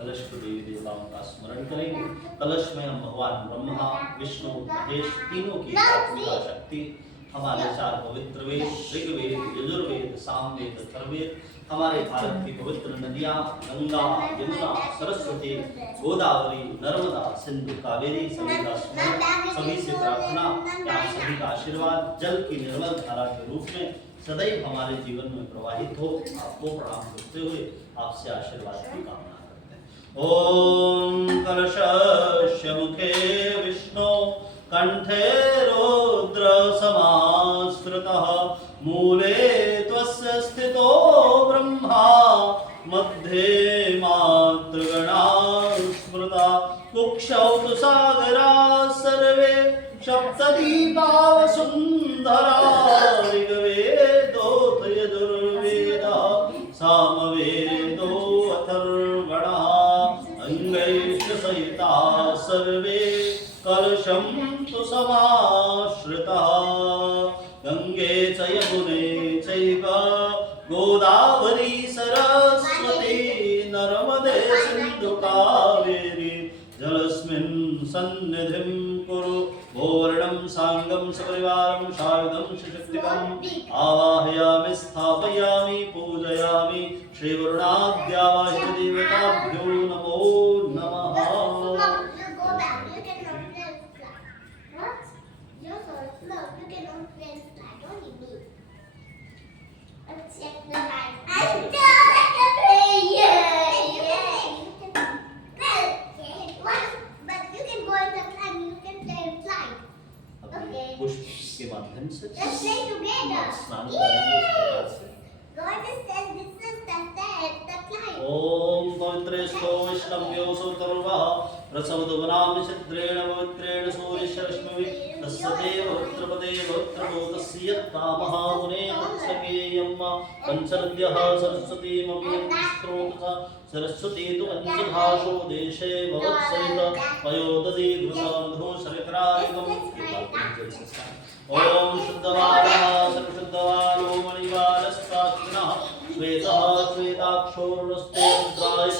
कलश को देवी देवताओं का स्मरण करेंगे। कलश में हम भगवान ब्रह्मा विष्णु महेश तीनों की आत्मिका शक्ति, हमारे चार पवित्र वेद ऋग्वेद यजुर्वेद सामवेद अथर्ववेद, हमारे भारत की पवित्र नदियां गंगा यमुना सरस्वती गोदावरी नर्मदा सिंधु कावेरी, सभी का स्मरण, सभी से प्रार्थना कि आप सभी का आशीर्वाद जल की निर्मल धारा के रूप में सदैव हमारे जीवन में प्रवाहित हो। आपको प्रणाम करते हुए आपसे आशीर्वाद की कामना करते हैं। ओम कलशस्य मुखे विष्णु कंठे रुद्र समास्कृतः मूले त्वस्य स्थितो ब्रह्मा मध्ये मातृगणा स्मृता कुक्षौ तु सागरा सर्वे सप्तदीपाव सुंदरा ऋग्वेदोऽथ यजुर्वेदः सामवेदो अथर्वणः अंगैश्च सहिताः सर्वे कलशं तु समाश्रितः गंगे च यमुने चैव गोदावरी सरस्वती नर्मदे सिन्धु कावेरी जलस्मिन् सन्निधिं कुरु। ओर्णं सांगं सपरिवारं सायुधं सशक्तिकम् आवाहयामि स्थापयामि पूजयामि श्रीवरुणाद्यावाहिदेवताभ्यो नमो नमः। पुष्प के माध्यम से स्नान करेंगे। ओम पवित्रेष्ठो वैष्णव्यो सुतर्वः प्रसवदवनामि छिद्रेण पवित्रेण सूर्यशरश्मिभिः तस्य पवित्रपदे पवित्रभूतस्य यत्कामः मुने वत्सकेयं पञ्चनद्यः सरस्वतीमपि स्त्रोतः सरस्वती तु पञ्चभाषो देशे भवत्सरित पयोदधि घृतमधु शर्करादिकम्। ओम शुद्धवानः सर्वशुद्धवानो मणिवालस्ताक्षिणः श्वेतः श्वेताक्षोर्णस्ते रुद्राय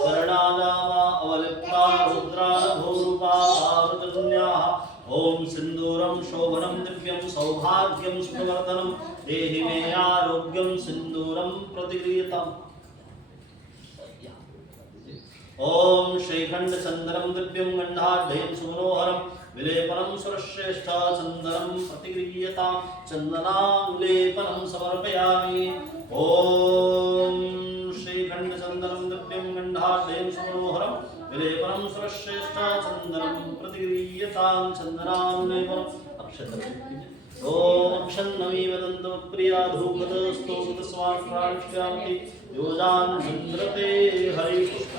कर्णानामा अवलिप्ता रुद्रानभूरूपा आवृतपुण्याः। ओम सिन्दूरं शोभनं दिव्यं सौभाग्यं सुवर्धनं देहि मे आरोग्यं सिन्दूरं प्रतिगृह्यताम्। ओम श्रीखंड चंदनम दिव्यं गंधाढ्यं सुमनोहरं विलेपनं सुरश्रेष्ठा चंदनं प्रतिगृह्यतां चंदनानुलेपनं समर्पयामि। ओम श्रीखंड चंदनं दिव्यं गंधाढ्यं सुमनोहरं विलेपनं सुरश्रेष्ठा चंदनं प्रतिगृह्यतां चंदनानुलेपनं अक्षत। ओम अक्षन्नमी वदन्तु प्रिया धूपद स्तोत्र स्वान् प्राणिष्यामि योजान चंद्रते हरि पुष्प।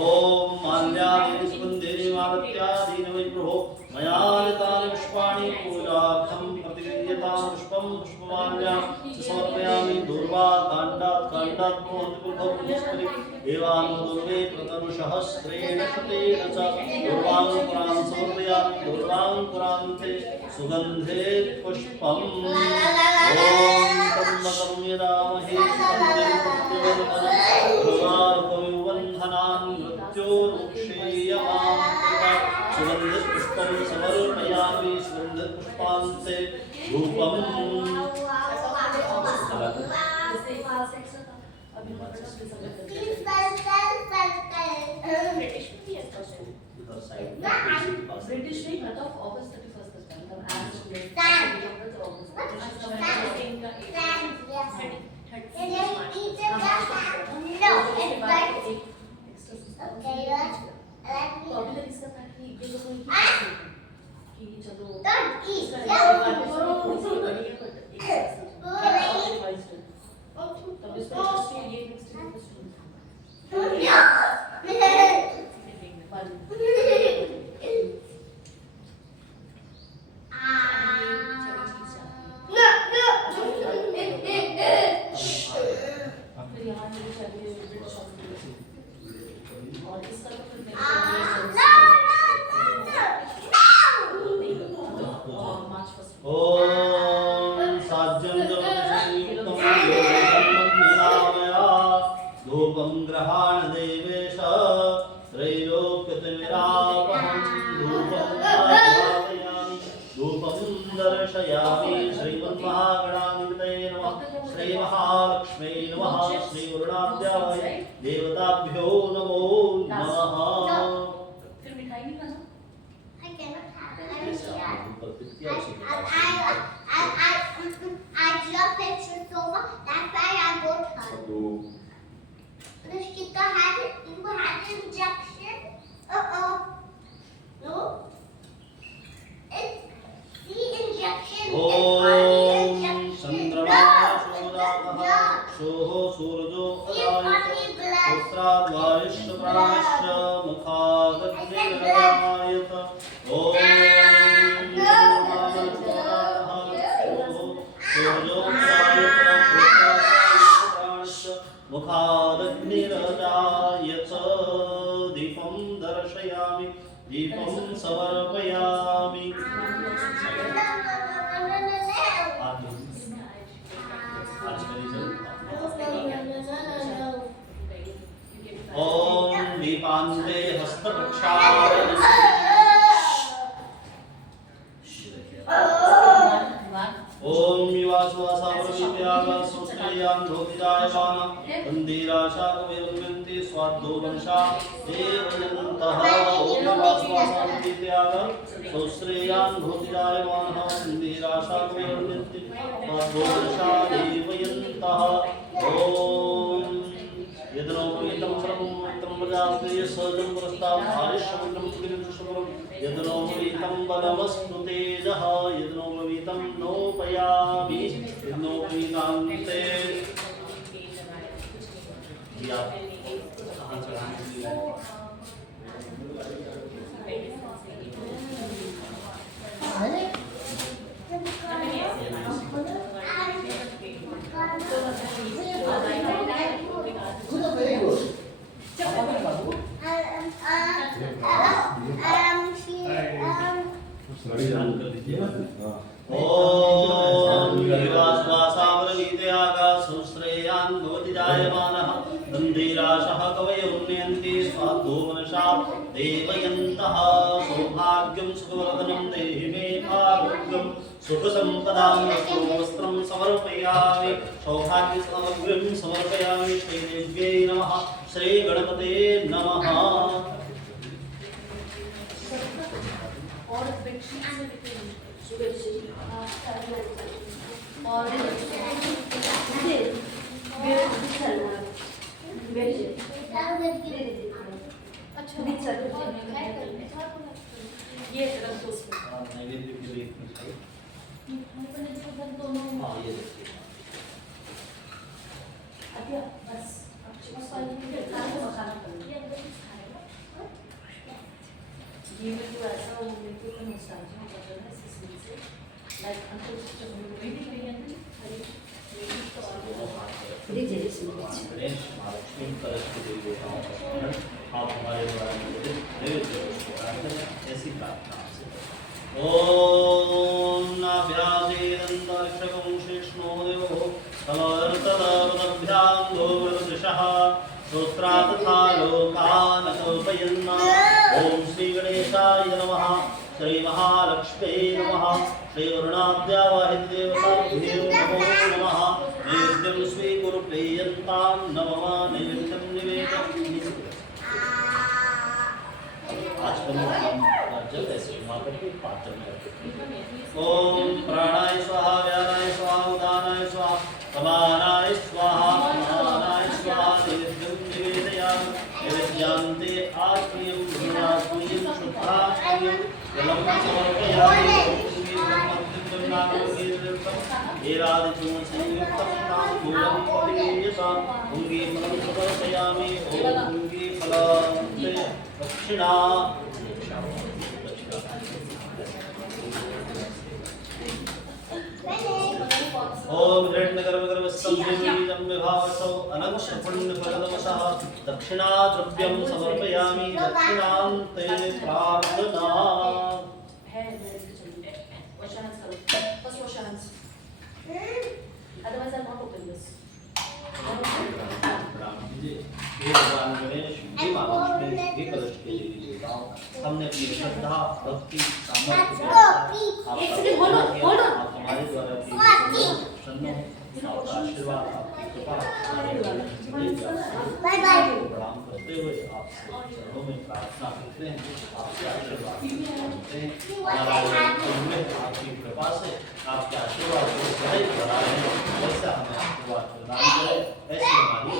ओम माल्यादि सुगंधेन मालत्यादीन वै प्रभो मया लितानि पुष्पाणि पूजार्थं प्रतिगृह्यतां पुष्पं पुष्पमाल्यां समर्पयामि। दूर्वा काण्डात् काण्डात् मोहनपुरस्परि एवानुदुर्वे प्रतनुसहस्रेण शतेन च दूर्वाङ्कुरान् समर्पयामि। दूर्वाङ्कुरान्ते सुगन्धे पुष्पम्। ओम तन्मतं यदामहे सुगन्धिं पुष्पवर्धनं मृत्योर्मुक्षेयमां सुगन्धपुष्पं समर्पयामि। सुगन्धपुष्पान्ते धूपम्। British नहीं मतलब August 31st का मतलब आज धूपं गृहाण देवेश त्रैलोक्यतिमिरापहं धूपं आवाहयामि धूपं दर्शयामि श्रीमन्महागणाधिपतये नमः श्रीमहालक्ष्म्यै नमः श्रीवरुणाभ्याय देवताभ्यो नमो नमः। फिर मिठाई नहीं खाना? I love pictures so much. That's why I bought her. Rishika had injection. No. It's the injection. ॐ चन्द्रमा शोरामः क्षोः सूर्यो अदायत पुत्राद्वायुश्च प्राणश्च मुखादग्निर्गमायत ॐ चन्द्रमा शोरामः क्षोः सूर्यो अदायत पुत्राद्वायुश्च प्राणश्च मुखादग्निरजायत दीपं दर्शयामि दीपं समर्पयामि। ओम दीपांते हस्तप्रक्षालन ओम युवासुवासावृत्यागा सोस्त्रियां धोतिजायमान वन्दिराशाकवेरुन्ति स्वाद्धो वंशा देवयन्तः ओम युवासुवासावृत्यागा सोस्त्रियां धोतिजायमान वन्दिराशाकवेरुन्ति स्वाद्धो वंशा देवयन्तः ओम यदनोपवीतं सर्वं पवित्रं प्रजापति सहजं पुरस्तात् आयुष्यमग्नं सुखिनं यदनोपवीतं बलमस्तु तेजः यदनोपवीतं नोपयामि यदनोपवीतान्ते दिया कहाँ चढ़ाने के लिए ओम युवाश्वासावरवीत्यागा सुश्रेयान् भवति जायमानः वन्दिराशः कवयो उन्नयन्ति स्वाद्धो मनसा देवयन्तः सौभाग्यं सुखवर्धनं देहि मे आरोग्यं सुखसम्पदां वस्त्रं समर्पयामि सौभाग्यसामग्रीं समर्पयामि श्रीदेव्यै नमः श्रीगणपते नमः। और बेडशीट से बेडशीट और अच्छा ये नैवेद्य के लिए दोनों हाँ ये देखिए अच्छा बस ये मेरे को ऐसा हो मेरे को इतना नॉस्टैल्जिया हो जाता है इस सीन से लाइक अंकल जब हम लोग वेडिंग गई हैं गणेश महालक्ष्मी कलश के देवी देवताओं का स्मरण आप हमारे द्वारा नैवेद्य ऐसी प्रार्थना आपसे ओम नाभ्यासेदन्तरिक्षकं शेष्णो देवो तमवर्ततवदभ्यां गोवृदृशः श्रोत्रा तथा लोकान् कल्पयन् ओम श्री गणेशाय नमः श्री महालक्ष्म्यै नमः श्री वरुणाद्यावाहिदेवताभ्यो नमो नमः नैवेद्यं स्वीकुरु प्रेयन्तां नमः नैवेद्यं निवेदयामि। आज का हम जल ऐसे घुमा करके पात्र में रखें। ओम प्राणाय स्वाहा व्यानाय स्वाहा उदानाय स्वाहा समानाय स्वाहा समानाय स्वाहा नैवेद्यं निवेदयामि। नैवेद्यान्ते आत्मीयं भुवनात्मीयं शुद्धात्मीयं जलं समर्पयामि। एरादिचूर्णसंयुक्तं ताम्बूलं परिवेशयामि पुङ्गीफलं समर्पयामि। ओम पुङ्गीफलान्ते दक्षिणा ओम हिरण्यगर्भगर्भस्थं बीजं विभावसौ अनक्षपुण्यफलदमसः दक्षिणाद्रव्यं समर्पयामि। दक्षिणान्ते प्रार्थना है wash your hands करो first wash your hands otherwise I'll not open this प्रणाम कीजिए। हे भगवान गणेश, हे माता लक्ष्मी, हे कलश के देवी देवताओं, हमने अपनी श्रद्धा, भक्ति, सामर्थ्य के अनुसार आप हमारे द्वारा की प्रसन्न आपका आशीर्वाद, आपकी कृपा प्रणाम करते हुए आपसे चरणों में प्रार्थना करते हैं, आपसे आशीर्वाद मांगते हैं। आपकी कृपा से आपके आशीर्वाद को सदैव बना रहे, जैसा हमें आशीर्वाद प्रदान करे ऐसे हमारी।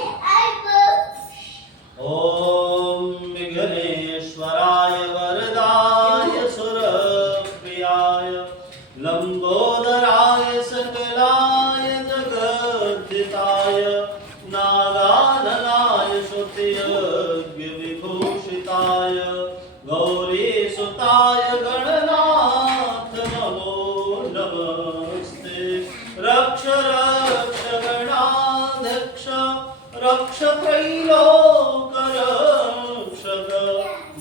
ओम विघ्नेश्वराय वरदाय सुरप्रियाय लंबोदराय सकलाय जगद्धिताय नागाननाय श्रुतियज्ञ विभूषिताय गौरीसुताय गणनाथ नमो नमस्ते। रक्ष रक्ष गणाध्यक्ष रक्ष त्रैलोक्यरक्षक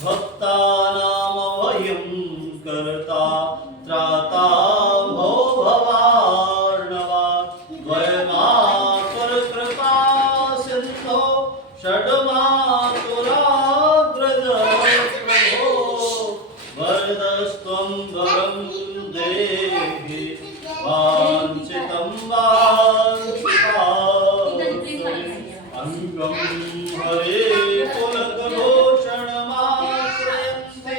भक्तानां वयं कर्ता त्राता भो भवार्णवा। द्वयमातुर कृपा सिन्धो षड्मातुराग्रज प्रभो वरदस्त्वं वरं देहि वाञ्छितं अंगं हरे कुलघोषणमाश्रयन्ते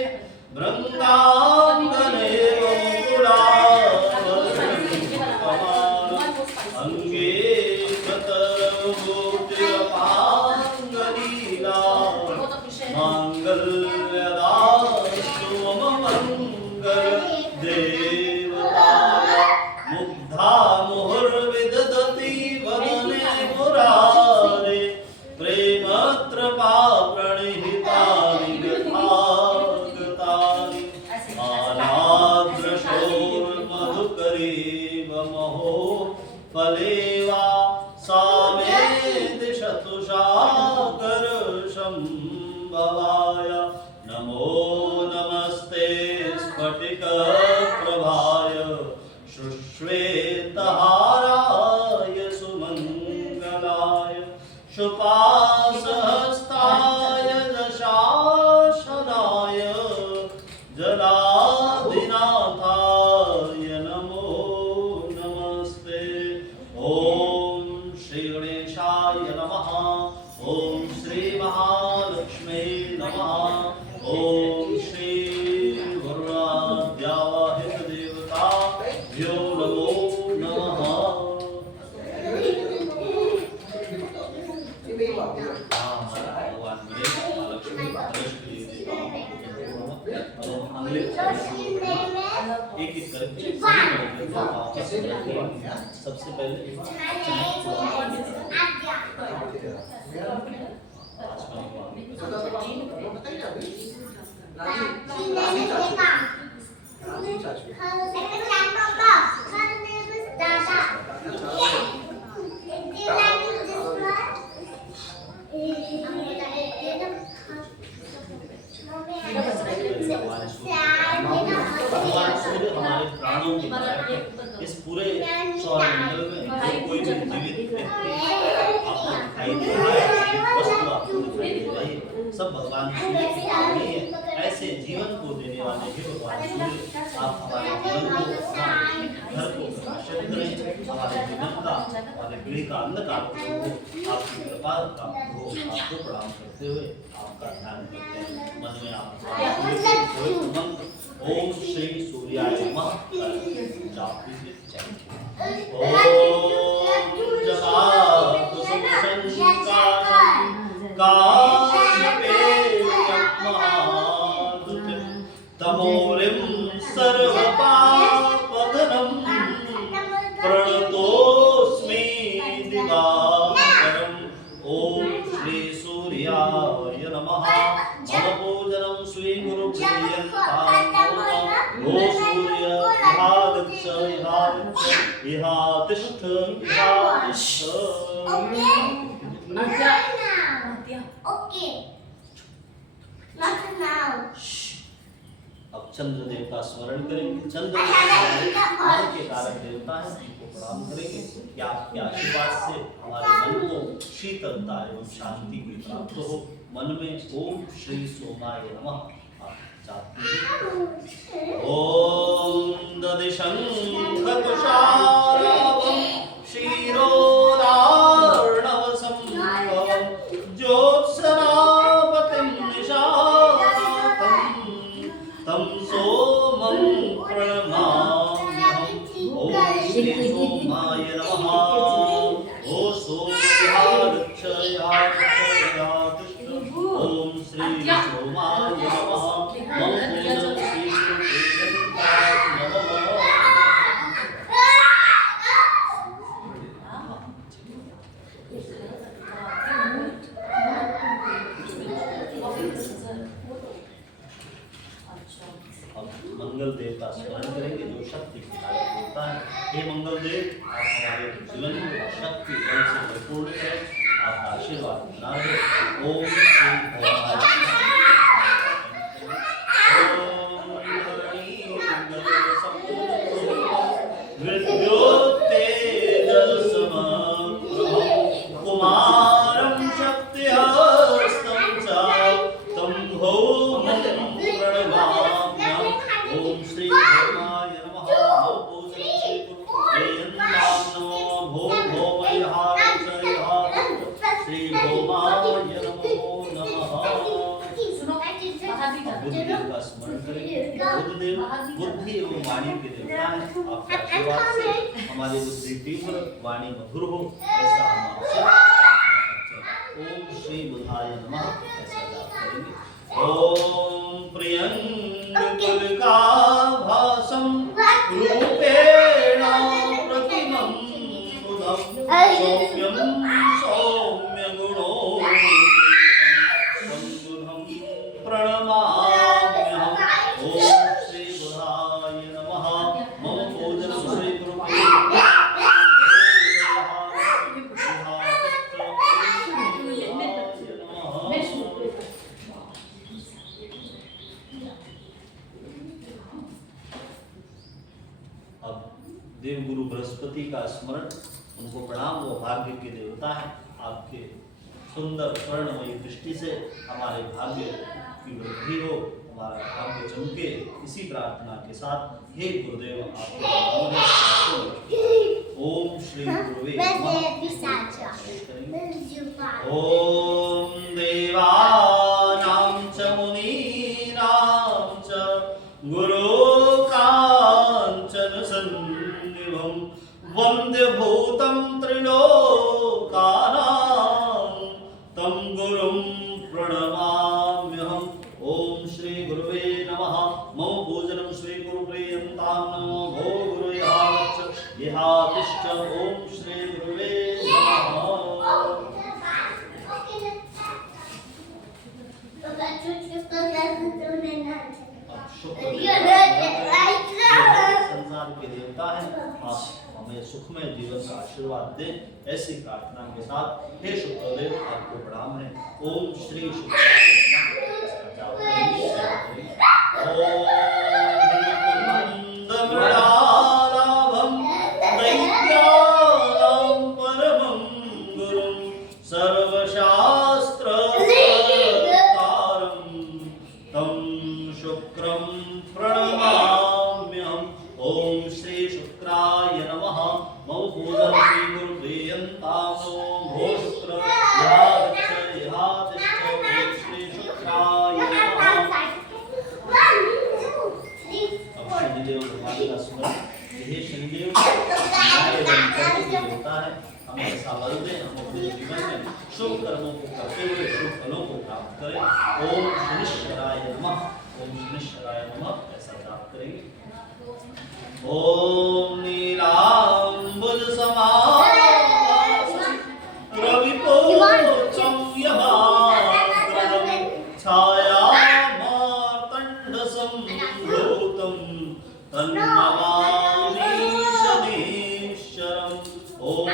बृन्दावनेव मुकुलावृतमाला अंगे गतमूर्तिरपाङ्गलीला माङ्गल्यदास्तु मम मङ्गलदेवताय। मुग्धा मुहुर्विदधति वदने मुरारे प्रेमत्रपा प्रणिहितानि यथागतानि मालाग्रशोर्मधुकरीव महो फलेवा सा मे दिशतु सागरसम्भवाय। नमो नमस्ते स्फटिकप्रभाय शुश्वेतहाराय सुमङ्गलाय शुपासहस्ताय दशाशनाय जलाधिनाथाय नमो नमस्ते। ओम श्री गणेशाय नमः। ओम श्री महालक्ष्मी नमः। ओम श्री वरुणाद्यावाहित देवताभ्यो नमो नमः। भगवान गणेश महालक्ष्मी कलश के देवताओं एक एक करके सबसे पहले भगवान सूर्य हमारे प्राणों की तरह है। इस पूरे सौरमंडल में कोई भी जीवित व्यक्ति आपको दिखाई दे रहा है, वस्तु आपको दिखाई दे रही है, सब भगवान सूर्य की वाणी है। ऐसे जीवन को देने वाले ही भगवान सूर्य आप हमारे जीवन को, हमारे घर को प्रकाशित करें, हमारे जीवन का, हमारे पीढ़ी का अंधकार को आपकी कृपा प्राप्त हो। आपको प्रणाम करते हुए आपका ध्यान करते हैं। मन में आप ओम श्री सूर्याय नमः जाप कीजिए। ओम जपातु सुमसंकाशं काश्यपेयमहादुतिं तमोरिं सर्वपापघ्नं प्रणतोऽस्मि दिवाकरम्। ओम श्री सूर्याय नमः। मम पूजनं स्वीकुरुप्रियन्तां ओ सूर्य इहागच्छ इहा तिष्ठ इहा तिष्ठ। Okay. Not now. अब चंद्रदेव का स्मरण करेंगे। चंद्र मन के कारक देवता है, उनको प्रणाम करेंगे कि आपके आशीर्वाद से हमारे मन को शीतलता एवं शांति की प्राप्त हो। मन में ओम श्री सोमाय नमः आप जापते हैं। ओम दधिशंखतुषारावं क्षीरोदार्णवसंभवं ज्योत्सनापतिं निशातं तं सोमं प्रणमाम्यहम्। ओम श्री सोमाय नमः। ओ सोमयागच्छयागच्छयागच्छ। ओम श्री सोमाय नमः। मंगल देव का स्मरण करेंगे जो शक्ति की कारक होता है। हे मंगल देव, आप हमारे जीवन को शक्ति बल से भरपूर करें, आपका आशीर्वाद बना रहे। ओम श्री भवाय कुमारं शक्तिहस्तं च तं भौमं प्रणमाम्यहम्। ओम श्री भवाय नमः। भो श्री भवाय नमो नमः। बुद्धदेव का स्मरण करें। बुद्धदेव बुद्धि एवं वाणी के देवता हैं। आपके आशीर्वाद से हमारी बुद्धि तीव्र, वाणी मधुर हो, ऐसा हम आपसे प्रार्थना करते हैं। ओम श्री बुधाय नमः ऐसा जाप करेंगे। ओम प्रियंकुलिकाभासं रूपेण प्रतिमं बुधं सौम्यं सौम्यगुणोपेतं बुधं प्रणमाम्यहम्। ओम श्री बुधाय नमः। मम भोजनं स्वीकुर्वन्तु। अब देवगुरु बृहस्पति का स्मरण, उनको प्रणाम। वो भाग्य के देवता है। आपके सुंदर स्वर्णमयी दृष्टि से हमारे भाग्य की वृद्धि हो, हमारा भाग्य चमके। इसी प्रार्थना के साथ हे गुरुदेव आपके ओम श्री गुरुवे नमः। ओम देवानां च मुनीनां च गुरुकाञ्चन सन्निभं वन्द्य भूतं त्रिलोकानां तं गुरुं प्रणमाम्यहम्। ओम श्री गुरुवे नमः। मम भोजनं स्वीकुरु प्रियन्तां नमो भो गुरुवे आगच्छ यहातिष्ठ। ओम श्री गुरुवे नमः। संसार के देवता हैं, आप हमें सुखमय जीवन का आशीर्वाद दें, ऐसी प्रार्थना के साथ हे शुक्रदेव आपको प्रणाम है। ओम श्री शुक्राय नमः। ओम मंदमृणालाभं दैत्यानां परमं गुरुं सर्वशास्त्रकारं तं शुक्रं प्रणमाम्यहम्। ओम श्री शुक्राय नमः। मम भोजनं स्वीकुरु प्रियन्तां नमो भो शुक्र यागच्छ यहातिष्ठ। ओम श्री शुक्राय नमः। अब शनिदेव भगवान का स्मरण। हे शनिदेव न्याय एवं कर्म के देवता है, हमें ऐसा बल दें हम अपने जीवन में शुभ कर्मों को करते हुए शुभ फलों को प्राप्त करें। ओम शनिश्चराय नमः। ओम शनिश्चराय नमः ऐसा जाप करेंगे। ओम नीलांबुज समाभासं रविपूर्णं यमाग्रहं छायामार्तण्डसंभूतं तन्नमामि शनीश्वरम्। ओम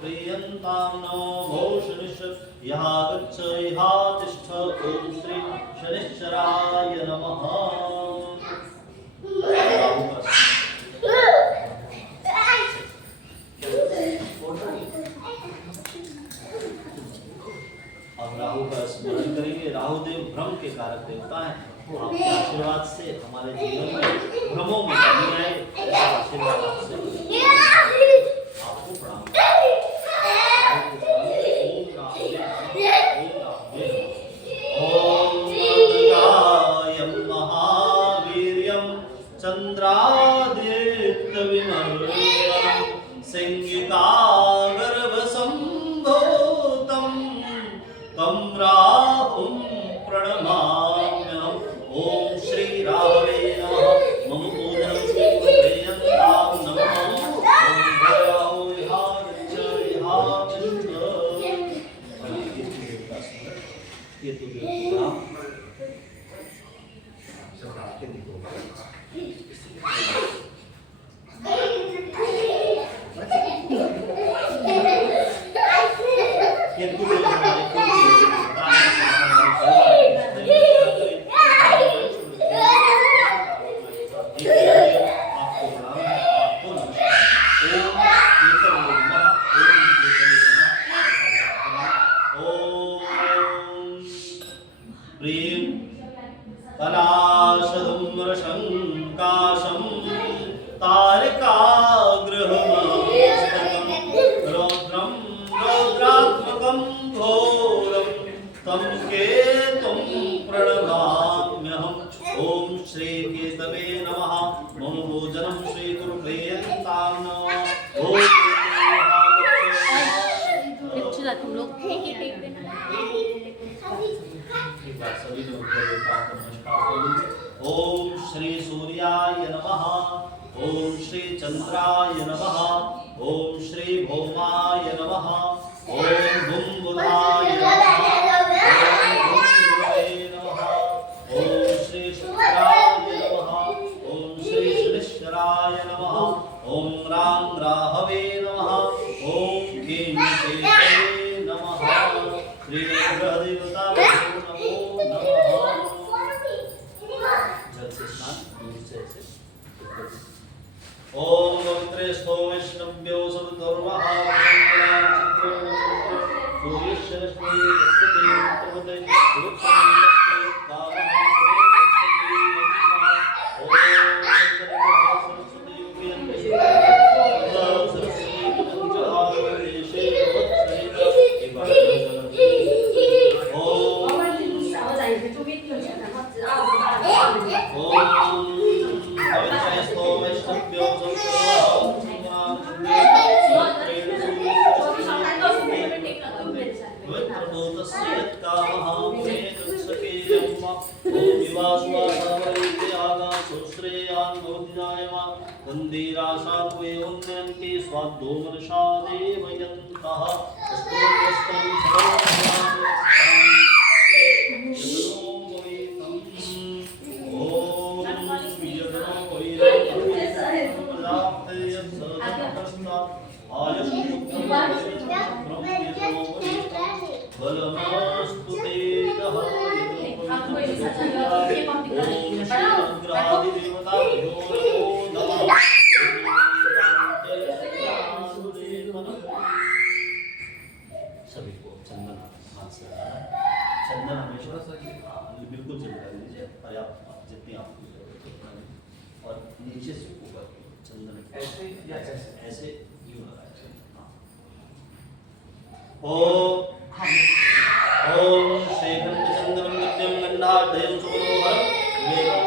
प्रियन्तां नमो भो शनिश्चर यहाँ गच्छ यहाँ तिष्ठ ओम श्री शनिश्चराय नमः। राहु का अब राहु का स्मरण करेंगे। राहु देव भ्रम के कारक देवता हैं। आपके आशीर्वाद से हमारे जीवन में भ्रमों में कमी आए, ऐसा आशीर्वाद आपसे आपको प्रणाम। ओम दुर्गायं महावीर्यं चंद्रादित्यविमर्यं संयुगागर्भसंभूतं तं राहुं प्रणमाम्यहम्। ओम श्री राहवे नमः। मम पूजनं स्वीकुर्वन्तां नमः। ओम भयाहो विहा गच्छ विहा तिष्ठ। ये तो देवता कलाशधूम्रशङ्काशं तारकागृहमस्तकं रौद्रं रौद्रात्मकं घोरं तं केतुं प्रणमाम्यहम्। ओम श्री केतवे नमः। मम भोजनं स्वीकुर्वन्तां नमः। ओम तुम लोग सभी लोग देवताओं को नमस्कार करूं। ओम श्री सूर्याय नमः। ओम श्री चंद्राय नमः। ओम श्री भौमाय नमः। ओम भूम बुधाय नमः। ओम गुरुवे नमः। ओम श्री शुक्राय नमः। ओम श्री शनिश्चराय नमः। ओम राम राहवे नमः। ओम केशवे नमः। श्री ग्रहदेवता ओम पवित्रेस्तो वैष्णव्यो सवधर्मः सूर्यश्रश्मी तस्ते प्रभते सुरक्षामस्ते कामः ओम सरस्वती सरस्वती पंचहारेशे स्वादो मनसा देवयन्तः सभी को चंदन हाथ से चंदन हमेशा बिल्कुल चलता लीजिए पर्याप्त जितनी आपको जरूरत है और नीचे से ऊपर चंदन ऐसे या ऐसे यूं लगाए। ओम श्री घंटचंदनम नित्यं गंधाढ्यं सुमनोहर वेदं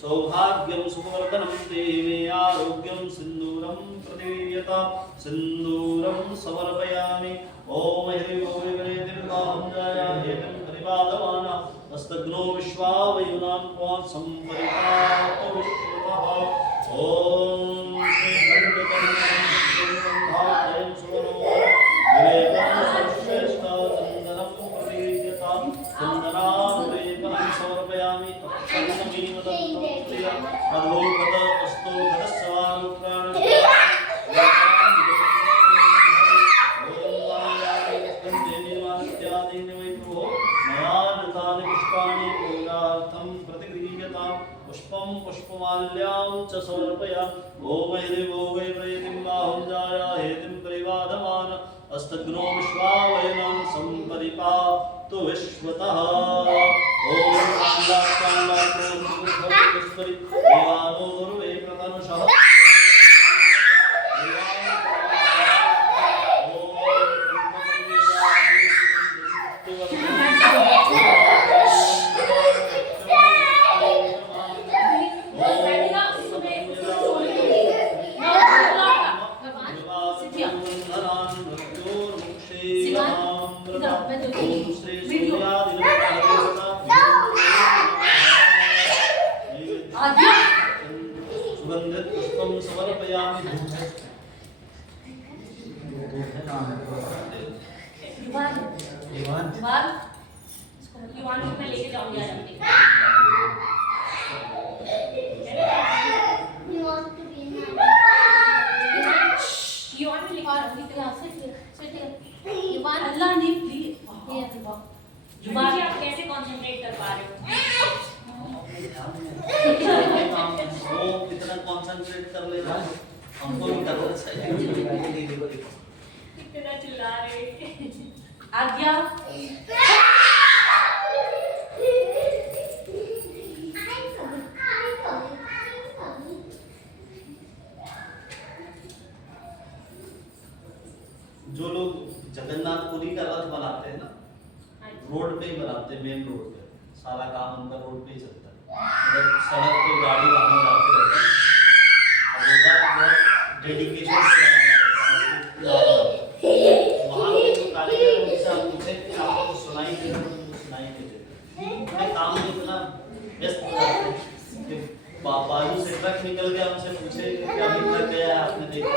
सौभाग्यं सुवर्धनं देवे आरोग्यं सिंदूरं प्रदीयता सिंदूरं समर्पयामि। ओम ह्रीं ओम गणे दिव्यां अस्तग्नो विश्वा वयुनां त्वा संपरिपातो विश्वतः ओम श्री गणपतये सुवनो विवेकं सर्वश्रेष्ठ चन्दनं प्रतीयता चन्दनानुलेपनं समर्पयामि तत्सन्नमेव तत्प्रिय अद्भुत अस्तु घटस्वानुप्राणस्य पुष्पं पुष्पमाल्यां च समर्पया भो वै प्रेतिं बाहुं जाया हेतिं परिवाधमान अस्तग्नो विश्वा वयनं संपरिपातु विश्वतः ओम कांडाक्रोधस्परि देवानो गुरुवे प्रतनुषः सुगंधित पुष्पं समर्पयामि युवान को मैं लेके जाऊंगी आज अपने युवान में लिखा युवान अल्लाह ने युवान आप कैसे कंसंट्रेट कर पा रहे हो वो कितना कंसंट्रेट कर लेना हमको भी करना चाहिए कितना चिल्ला रहे आज्ञा जो लोग जगन्नाथपुरी का रथ बनाते हैं ना रोड पे ही बनाते हैं मेन रोड पे सारा काम उनका रोड पे ही चलता है मतलब सड़क पे गाड़ी वहां जाते रहते हैं अब उनका डेडिकेशन से वहां के जो कारीगर उनसे आप पूछे कि आपको सुनाई दे रहा है तो सुनाई नहीं देते अपने काम में इतना व्यस्त हो जाते हैं कि बाजू से ट्रक निकल गया उनसे पूछे कि क्या ट्रक गया है आपने देखा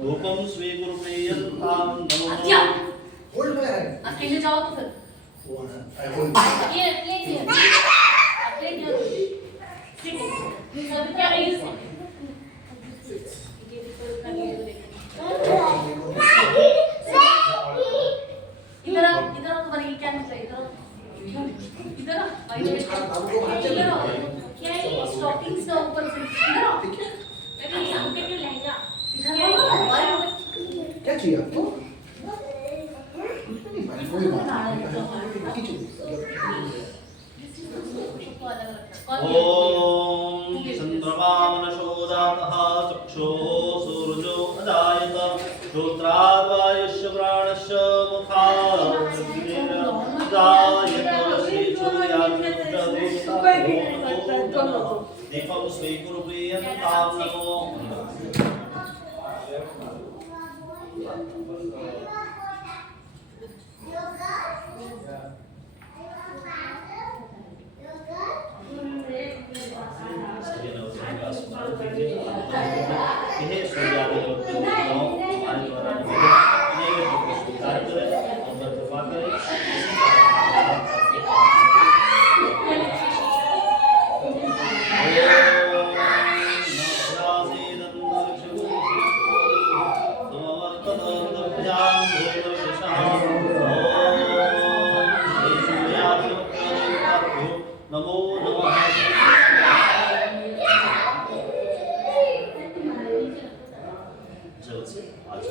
धूपम स्वीकुरुपेयन्तां नमो अकेले जाओ तो फिर ये प्लेट ये प्लेट ये सब क्या है इसे इधर इधर तुम्हारे क्या नहीं चाहिए इधर इधर क्या है स्टॉकिंग्स का ऊपर से इधर मैं यहाँ पे क्यों लहंगा इधर क्या चाहिए आपको? ओम चंद्रमा मनसो जातः चक्षुः सूर्यो अजायत श्रोत्राद्वायुष्य प्राणस्य मुखात् दीपं स्वीकुरुप्रियन्तां नमो नमो नमः जल से आज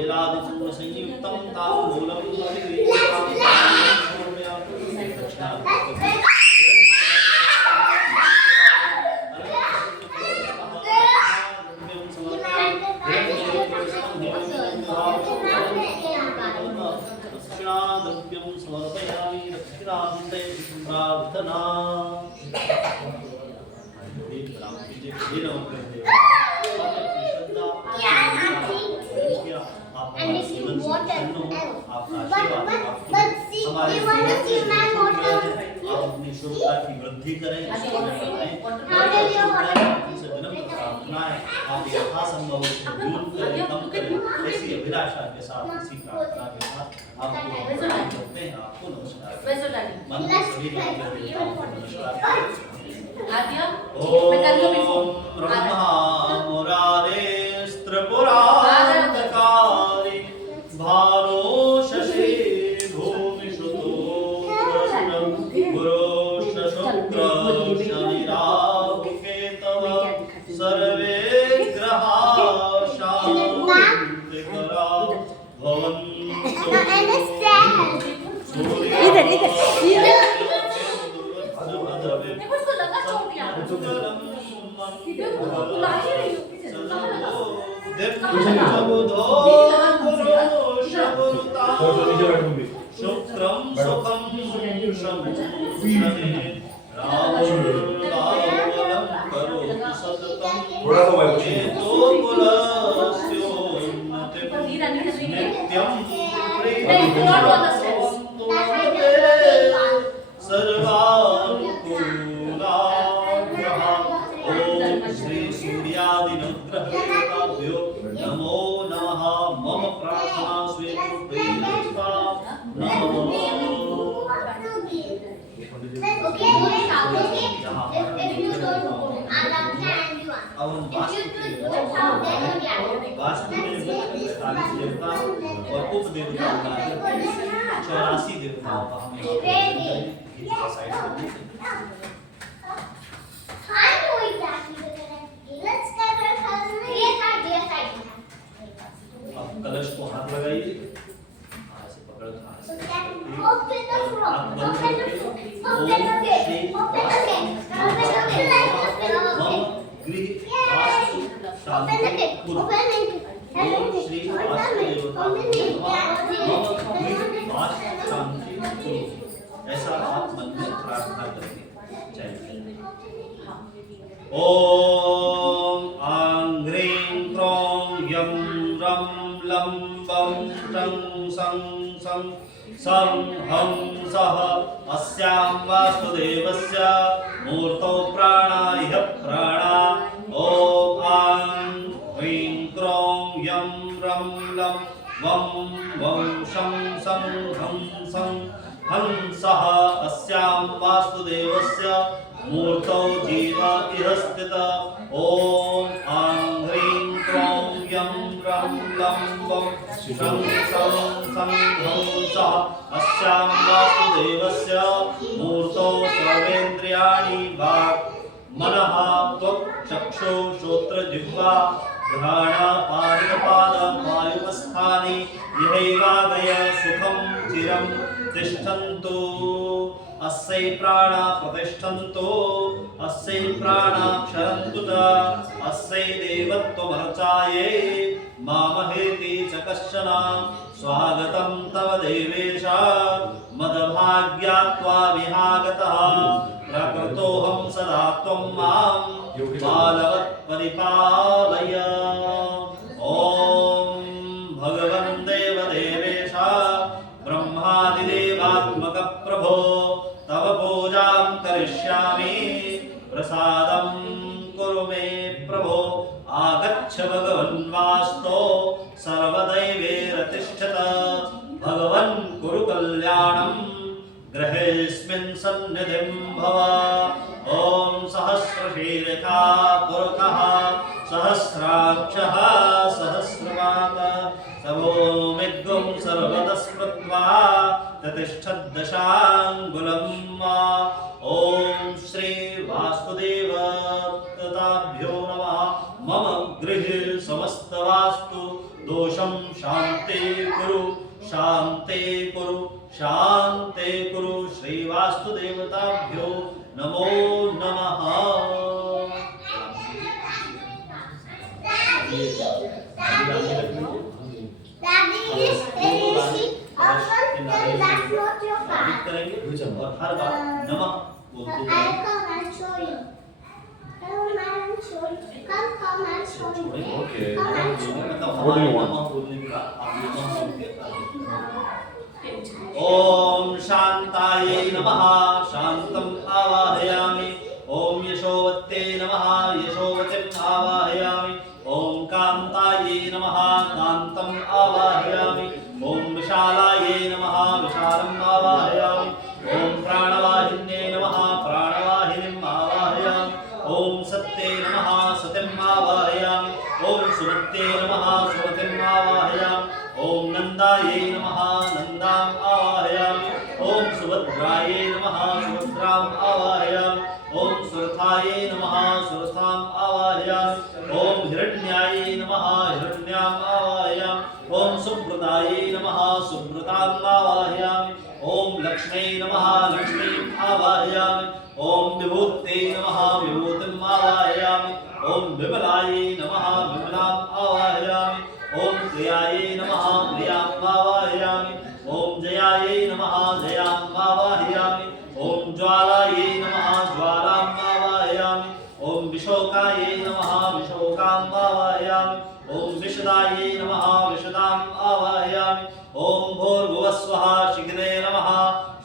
एलादिपूर्ण संयुक्तं ताम्बूलं दक्षिणाद्रव्यं समर्पयामि दक्षिणान्ते प्रार्थना And if you want to but see, you want to see my water? आप अपनी शुद्धता की वृद्धि करें How does your water? आप यथासंभव उसे दूर करें, कम करें, ऐसी अभिलाषा के साथ, इसी प्रार्थना के साथ आपको करते हैं। आपको नमस्कार मन के सभी देवताओं को नमस्कार। ओम ब्रह्मा मुरारे त्रिपुरांतकारी भानो शशि भूमि सुतो कृष्णं गुरो शुक्र शनि राहु केतव सर्वे ग्रहा शांतिकरा भवन्तु। इधर उसको लगा चोट यार बुला ही रही हो शुक्रं सुखं श्री सूर्यादिनग्रहदेवताभ्यो नमो नमः। मम प्रार्थना स्वीकृत्य नमो। अब हम वास्तु में 40 देवता और उप देवता 84 देवताओं का हम साइड करने कलश को हाथ लगाइए, ऐसे पकड़ ऐसा आप मन में प्रार्थना करेंगे। ओम आं ह्रीं क्रों यं रं लं बं चं सं सं सं हं सः अस्यां वासुदेवस्य मूर्तौ प्राणाय प्राणा। ओम आं ह्रीं क्रों यं रं लं वं वं शं सं हं सं हं सः अस्यां वासुदेवस्य मूर्तौ जीव इह स्थित। ओम आं ह्रीं क्रों यं रं लं वं शं सं सं हं सः अस्यां वासुदेवस्य मूर्तौ सर्वेन्द्रियाणि वाक् मनः त्वक् चक्षु श्रोत्र जिह्वा घ्राण पाद वायुवस्थानि यहैवादय सुखं चिरं तिष्ठन्तु। अस्यै प्राणा प्रतिष्ठन्तु अस्यै प्राणा क्षरन्तु च अस्यै देवत्वमर्चायै मामहेति च कश्चन। स्वागतं तव देवेश मदभाग्यात्वा विहागतः प्रकृतोऽहं सदा त्वं मां बालवत् परिपालय। ॐ भगवन् देवदेवेश ब्रह्मादिदेवात्मक प्रभो तव पूजां करिष्यामि प्रसादं कुरु मे प्रभो। आगच्छ भगवन् वास्तो सर्वदैवेरतिष्ठत भगवन् कुरु कल्याणं गृहेऽस्मिन् सन्निधिं भव। ॐ सहस्रशीर्षा पुरुषः सहस्राक्षः सहस्रपाद सवोमिद्गुं सर्वतः स्मृत्वा ततिष्ठद्दशाङ्गुलम्। ॐ श्री वासुदेव तथाभ्यो नमः। मम गृहे समस्तवा श्रीवास्तु दोषं शान्ते कुरु शान्ते कुरु शान्ते कुरु श्रीवास्तु देवताभ्यो नमो नमः। Daddy is anything often, then that's not your part. करेंगे और हर बार नमः बोलते I'll जाएंगे। come and show you. Come and show you. Come and show you. Okay. Come and show you. मतलब What do you हमारे want? नमः बोलने का आप नमः बोल के ओम शांताये नमः शांतम आवाहयामि। ओम यशोवत्ते नमः यशोवतीं आवाहयामि। ओम कांताये नमः कांतम आवाहयामि। ओम विशालाये नमः विशालम आवाहयामि। ओम प्राणवाहिन्ये नमः प्राणवाहिनीं आवाहयामि। ओम सत्ये नमः सतीं आवाहयामि। ओम सुमत्ये नमः सुमतीं आवाहयामि। ओम नंदाये नमः नन्दाम् आवाहयामि। ओम सुभद्राये नमः सुभद्राम् आवाहयामि। ओम सुरथाये नमः सुरथाम् आवाहयामि। ओम हिरण्याये नमः हिरण्याम् आवाहयामि। ओम सुब्रताये नमः सुब्रताम् आवाहयामि। ओम लक्ष्म्यै नमः लक्ष्मीम् आवाहयामि। ओम विभूत्यै नमः विभूतिम् आवाहयामि। ओम विमलाये नमः विमलाम् आवाहयामि। ओम प्रियाये नमः प्रियाम् आवाहयामि। ओम जयाये नमः जयाम् आवाहयामि। ओम ज्वालाये नमः ज्वालाम् आवाहयामि। ओम विशोकाये नमः विशोकाम् आवाहयामि। ओम विशदाये नमः विशदाम् आवाहयामि। ओम भूर्भुवस्वः शिखरे नमः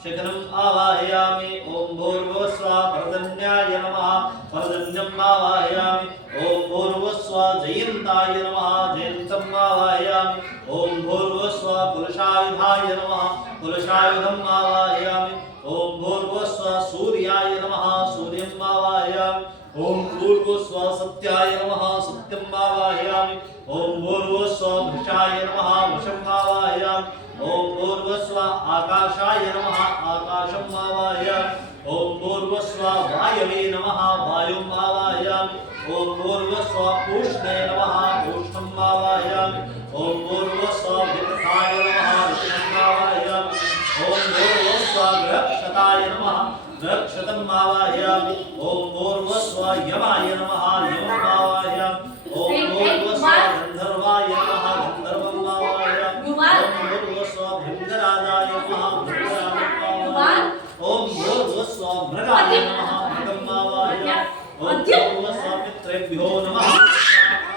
शिखरम् आवाहयामि। ओम भूर्भुवस्वः पर्जन्याय नमः पर्जन्यम् आवाहयामि। ओम भूर्भुवस्वः जयन्ताय नमः जयन्तम् आवाहयामि। ओम भूर्भुवस्वः कुलशायुधाय नमः कुलशायुधम् आवाहयामि। ओम भूर्भुवस्वः सूर्याय नमः सूर्यम् आवाहयामि। ओम भूर्भुवस्वः सत्याय नमः सत्यम् आवाहयामि। ओम भूर्भुवस्वः वृषाय नमः वृषम् आवाहयामि। ओम भूर्भुवस्वः आकाशाय नमः आकाशम् आवाहयामि। ओम भूर्भुवस्वः वायवे नमः वायुम् आवाहयामि। ओम भूर्भुवस्वः पूष्णे नमः पूष्णम् आवाहयामि। ओम भूर्भुवस्वः वित्ताय नमः वित्तम् आवाहयामि। ओम भूर्भुवस्वः गृहक्षताय नमः गृहक्षतम् आवाहयामि। ओम भूर्भुवस्वः यमाय नमः यमम् आवाहयामि। ओम भूर्भुवस्वः गन्धर्वाय नमः गन्धर्वम् आवाहयामि। ओम भूर्भुवस्वः भृङ्गराजाय नमः भृङ्गराजम् आवाहयामि। ओम भूर्भुवस्वः मृगाय नमः मृगम् आवाहयामि। ओम भूर्भुवस्वः पितृभ्यो नमः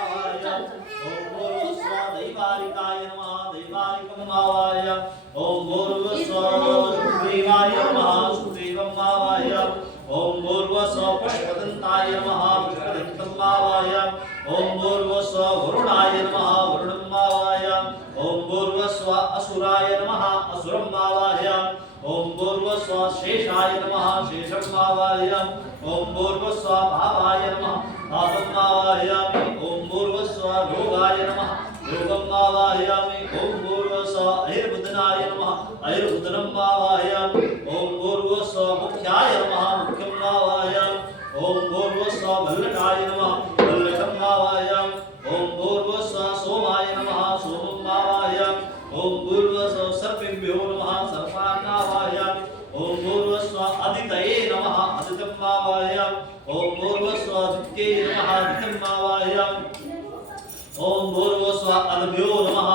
आवाहयामि। ओम भूर्भुवस्वः दैवारिकाय नमः दैवारिकम् आवाहयामि। ओम भूर्भुवस्वः सुग्रीवाय नमः सुग्रीवम् आवाहयामि। ओम भूर्भुवस्वः पुष्पदन्ताय नमः पुष्पदन्तम् आवाहयामि। ओम भूर्भुवस्वः वरुणाय नमः वरुणम् आवाहयामि। ओम भूर्भुवस्वः असुराय नमः असुरम् आवाहयामि। ओम भूर्भुवस्वः शेषाय नमः शेषम् आवाहयामि। ओम भूर्भुवस्वः भावाय नमः भावम् आवाहयामि। ओम भूर्भुवस्वः रोगाय नमः रोगम् आवाहयामि। ओम भूर्भुवस्वः अहिर्बुधनाय नमः अहिर्बुधनम् आवाहयामि। ओम भूर्भुवस्वः मुख्याय नमः मुख्यम् आवाहयामि। ओम भूर्भुवस्वः भल्लकाय नमः भल्लकम् आवाहयामि। ओम भूर्भुवस्वः सोमाय नमः सोमम् आवाहयामि। ओम भूर्भुवस्वः सर्पेभ्यो नमः सर्पान् आवाहयामि। ओम भूर्भुवस्वः अदितये नमः अदितम् आवाहयामि। ओम भूर्भुवस्वः आदित्ये नमः आदित्यम् आवाहयामि। ओम भूर्भुवस्वः अद्भ्यो नमः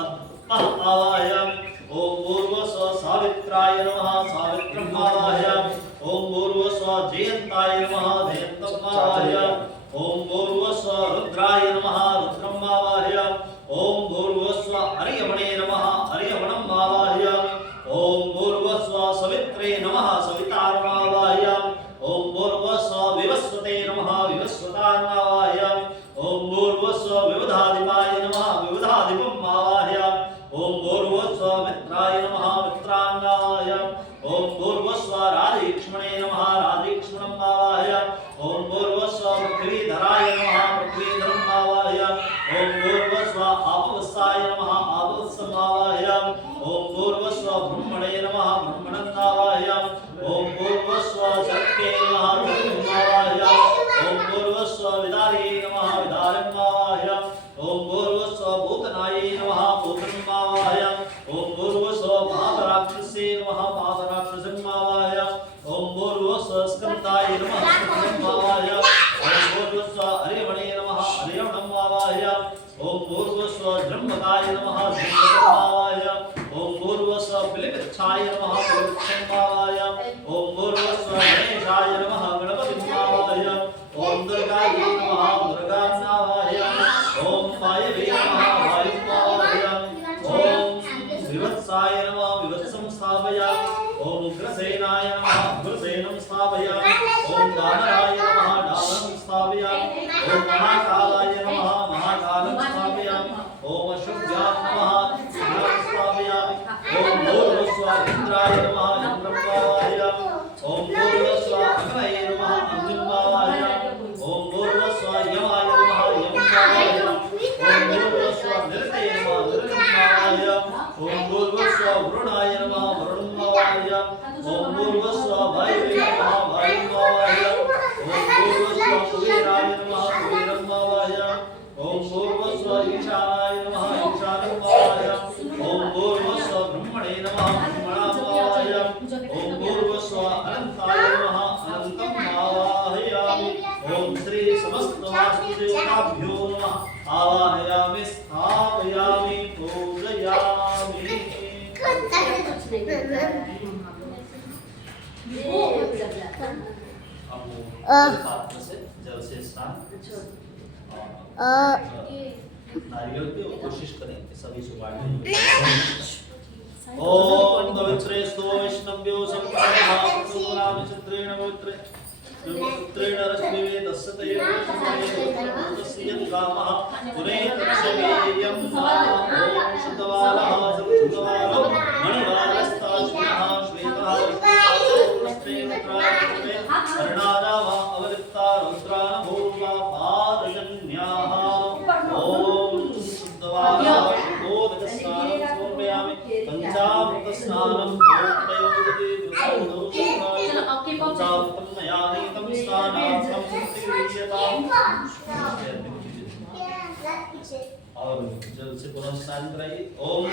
अद्भः आवाहयामि। ओम भूर्भुवस्वः सावित्राय नमः सावित्रम् आवाहयामि। ओम भूर्भुवस्वः जयन्ताय नमः जयन्तम् आवाहयामि। ओम भूर्भुवस्वः रुद्राय नमः रुद्रम् आवाहयामि। ओम भूर्भुवस्वः हरियमणे नमः हरियमणम् आवाहयामि। ओम भूर्भुवस्वः सवित्रे नमः सवितारम् आवाहयामि। ओम भूर्भुवस्वः विवस्वते नमः विवस्वतान् आवाहयामि। ओम भूर्भुवस्वः विबुधाधिपाय नमः विबुधाधिपम् आवाहयामि। ओम भूर्भुवस्वः मित्राय नमः मित्रान् आवाहयामि। ओम भूर्भुवस्वः राजैक्ष्मणे नमः राजैक्ष्मणम् आवाहयामि। ओम भूर्भुवस्वः पृथ्वीधराय नमः पृथ्वीधरम् आवाहयामि। ओम भूर्भुवस्वः आपवस्साय नमः आपवस्सम् आवाहयामि। ओम भूर्भुवस्वः ब्रह्मणे नमः ब्रह्मणम् आवाहयामि। ओम भूर्भुवस्वः शक्ते नमः शक्तिम् आवाहयामि। ओम भूर्भुवस्वः विदारे नमः विदारम् आवाहयामि। ओम भूर्भुवस्वः भूतनाय नमः भूतं आवाहयामि ओम भूर्भुवस्सुवः महाराक्षसे नमः महाराक्षसं आवाहयामि ओम भूर्भुवस्सुवः स्कन्दाय नमः स्कन्दं आवाहयामि ओम भूर्भुवस्सुवः हरिवणे नमः हरिवणं आवाहयामि ओम भूर्भुवस्सुवः ब्रह्मकाय नमः ब्रह्मकं आवाहयामि ओम भूर्भुवस्सुवः बिलिवृक्षाय नमः बिलिवृक्षं आवाहयामि ओम भूर्भुवस्सुवः गणेशाय नमः गणपतिं आवाहयामि ओम दुर्गायै नमः दुर्गां आवाहयामि ओम वायवे नमः वायुं आवाहयामि ओम विवत्साय नमः विवत्सं स्थापयामि ओम उग्रसेनाय नमः उग्रसेनं स्थापयामि ओम दानराय नमः दानं स्थापयामि ओम महाकालाय नमः महाकालं स्थापयामि ओम अशुभ्यां नमः शुभ्यां स्थापयामि ओम भूर्भुवस्सुवः इन्द्राय नमः इन्द्रं आवाहयामि ओम भूर्भुवस्सुवः अग्नये नमः अग्निं आवाहयामि ओम भूर्भुवस्सुवः यमाय नमः यमं आवाहयामि ओम भूर्भुवस्सुवः निरतये नमः निरतं आवाहयामि ओम भूर्भुवस्सुवः वरुणाय नमः वरुणं आवाहयामि ओम भूर्भुवस्सुवः वायवे नमः वायुं आवाहयामि ओम भूर्भुवस्सुवः कुबेराय नमः कुबेरं आवाहयामि ओम भूर्भुवस्सुवः ईशानाय नमः ईशानं आवाहयामि ओम भूर्भुवस्सुवः ब्रह्मणे नमः ब्रह्मणां आवाहयामि ओम भूर्भुवस्सुवः अनन्ताय नमः अनन्तं आवाहयामि ओम श्री समस्त वासुदेवताभ्यो नमः आवाहयामि स्थापयामि पूजयामि पात्र से जल से स्नान नारियल पे कोशिश करें कि सभी सुपारी ओम पवित्रेस्तु वैष्णव्यो संप्रामचित्रेण पवित्रेण रश्मिवे दस्यते तस्य कामः पुनेतक्षेयं ओम शुद्धवालः शुद्धवालो मणिवालस्ताश्मः श्वेतः कर्णाराव अवलिप्ता रुद्रानभूर्वा पादजन्याः ओम शुद्धवालः शुद्धोदकस्नानं समर्पयामि पंचामृतस्नानं प्रयोजति पंचामृतं मया नीतं स्नानार्थं प्रतिगृह्यताम् और जल से पुनः स्नान कराइए ओम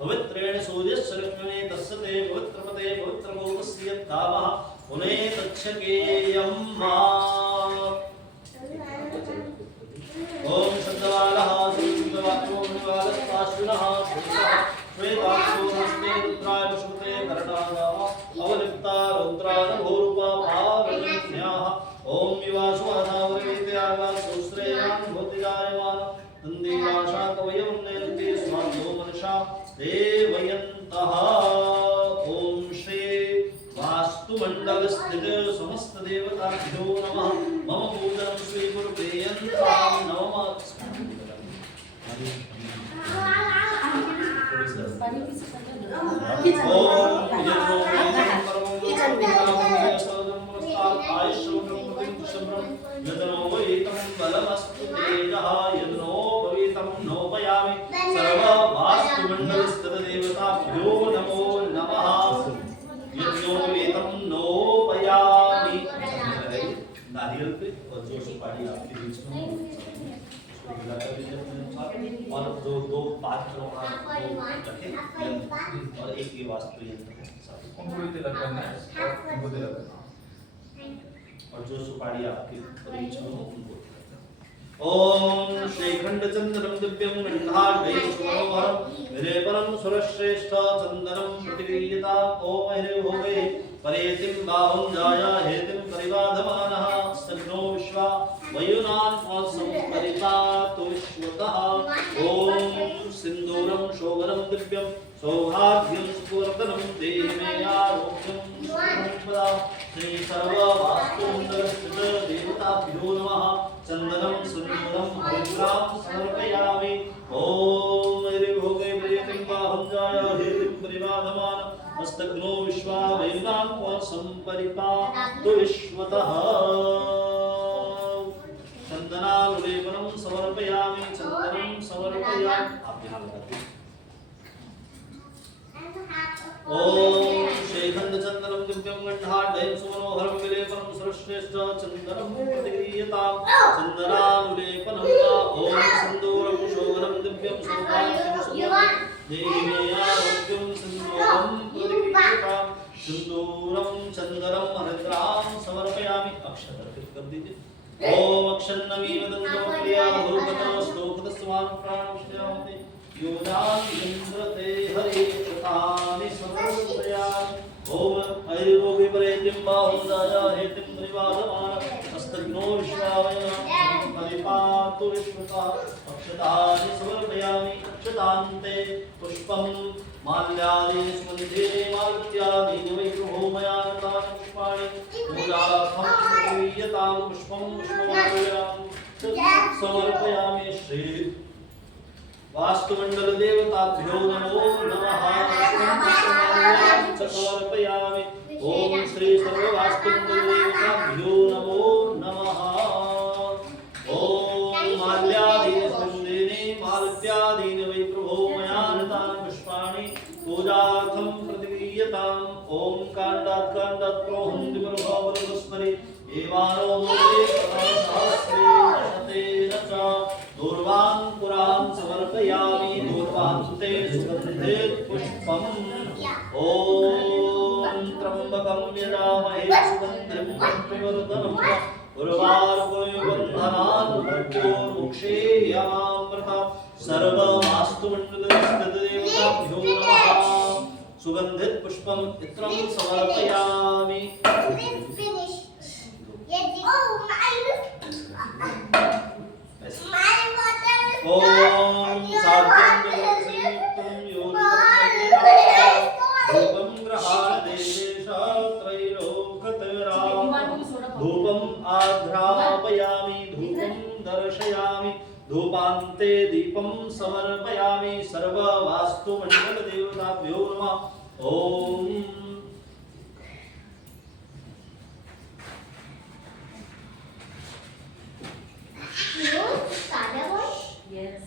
पवित्रेण सूर्यस्यरश्मिने तस्यते पवित्रपते पवित्रभूतस्य धामः पुनेतच्छकेयं मा ओम शुद्धवालः शुद्धवाक्यो मणिवालस्ताश्विनः श्वेताक्षो हस्ते रुद्राय पुष्पते कर्णागाव अवलिप्ता रुद्रानभूर्वा पारजन्याः ओम विवासो अनावृत्यागासुश्रेयान् भूतिजायमान नन्दीवाशाकवयं नेन्ते स्वादो मनसा देवयन्तः ओम श्री वास्तुमण्डलस्थित समस्त देवताभ्यो नमः मम पूजनं स्वीकुर्वन्तां नमः देवताभ्यो नमो नमः यज्ञोपवीतं नोपयामि नारियल पे और जो सुपारी आपके बीच में और दो पात्रों रखें और एक ये वास्तु यंत्र और जो सुपारी आपके बीच में हो उनको ओम श्रीखंड चंदनम दिव्यं गंधाढ्यैश्वरोहरं विरेपरं सुरश्रेष्ठ चंदनं प्रतिगृह्यता ओम हरे भोगे परेतिं बाहुं जाया हेतिं परिवाधमानः सन्नो विश्वा वयुनान् संपरिपातु विश्वतः ओम सिन्दूरं शोभनं दिव्यं सौभाग्यं सुवर्धनं ते मे आरोग्यं सुखदा श्री सर्ववास्तुमण्डलस्थित देवताभ्यो नमः चंदनं सिन्दूरं हरिद्रां समर्पयामि ओम हरि भोगे प्रियतिं बाहुं जाया हेतिं परिवाधमान हस्तग्नो विश्वा वैनां संपरिपातु विश्वतः चंदनानुलेपनं समर्पयामि चंदनं समर्पयामि आप यहाँ लगाते ओम श्रीखंड चंदनम दिव्यम गंधाढ्यं सुमनोहरं विलेपनं सर्वश्रेष्ठ चंदनं प्रतिगृह्यताम् चंदनानुलेपनं वा ओम सिन्दूरं शोभनं दिव्यं सौभाग्यं देहि मे आरोग्यं सिन्दूरं प्रतिगृह्यताम् सिन्दूरं चंदनं हरिद्रां समर्पयामि। अक्षत अर्पित कर दीजिए। ओम अक्षन्नमी वदन्तो प्रिया भूपता स्तोत्रस्वान् प्राणविष्णुते योदान इंद्रते हरि कृतानि समर्पयामि। ओम हरिभोगे परेतिं बाहुदाया हेतिं परिवादमान हस्तग्नो विश्वावय परिपातु विश्वता अक्षतानि समर्पयामि। अक्षतान्ते पुष्पं माल्यादि सुगन्धेन माल्त्यादीनि वै प्रभो मया नतानि पुष्पाणि पूजार्थं प्रदीयतां पुष्पं समर्पयामि। श्री वास्तुमंडल देवताभ्यो नमो नमः समर्पयामि। ओम श्री सर्व वास्तुमंडल देवताभ्यो नमो नमः। ओम माल्यादीनि सुगन्धेन माल्त्यादीनि वै प्रभो मया नतानि पुष्पाणि पूजार्थं प्रतिगृह्यताम्। ओम काण्डात् प्रोहन्ति प्रभवस्मरि एवानो मोदे सहस्रेण च दूर्वान् पुरान् समर्पयामि। दूर्वान्ते सुगन्धेत् पुष्पम्। ओम त्र्यम्बकं यजामहे सुगन्धिं पुष्टिवर्धनम् उर्वारुकयुगन्धनान् मृत्योर्मुक्षे यमामृता। सर्ववास्तुमण्डलस्थितदेवताभ्यो नमः। सुगन्धित पुष्पम् इत्रं समर्पयामि। ओम साध्यं संयुक्तं योनितं धूपं गृहाण देवेश त्रैलोक्यतराम। धूपम् आघ्रापयामि धूपं दर्शयामि धूपान्ते दीपं समर्पयामि। सर्ववास्तुमण्डल देवताभ्यो नमः। ओम Yes.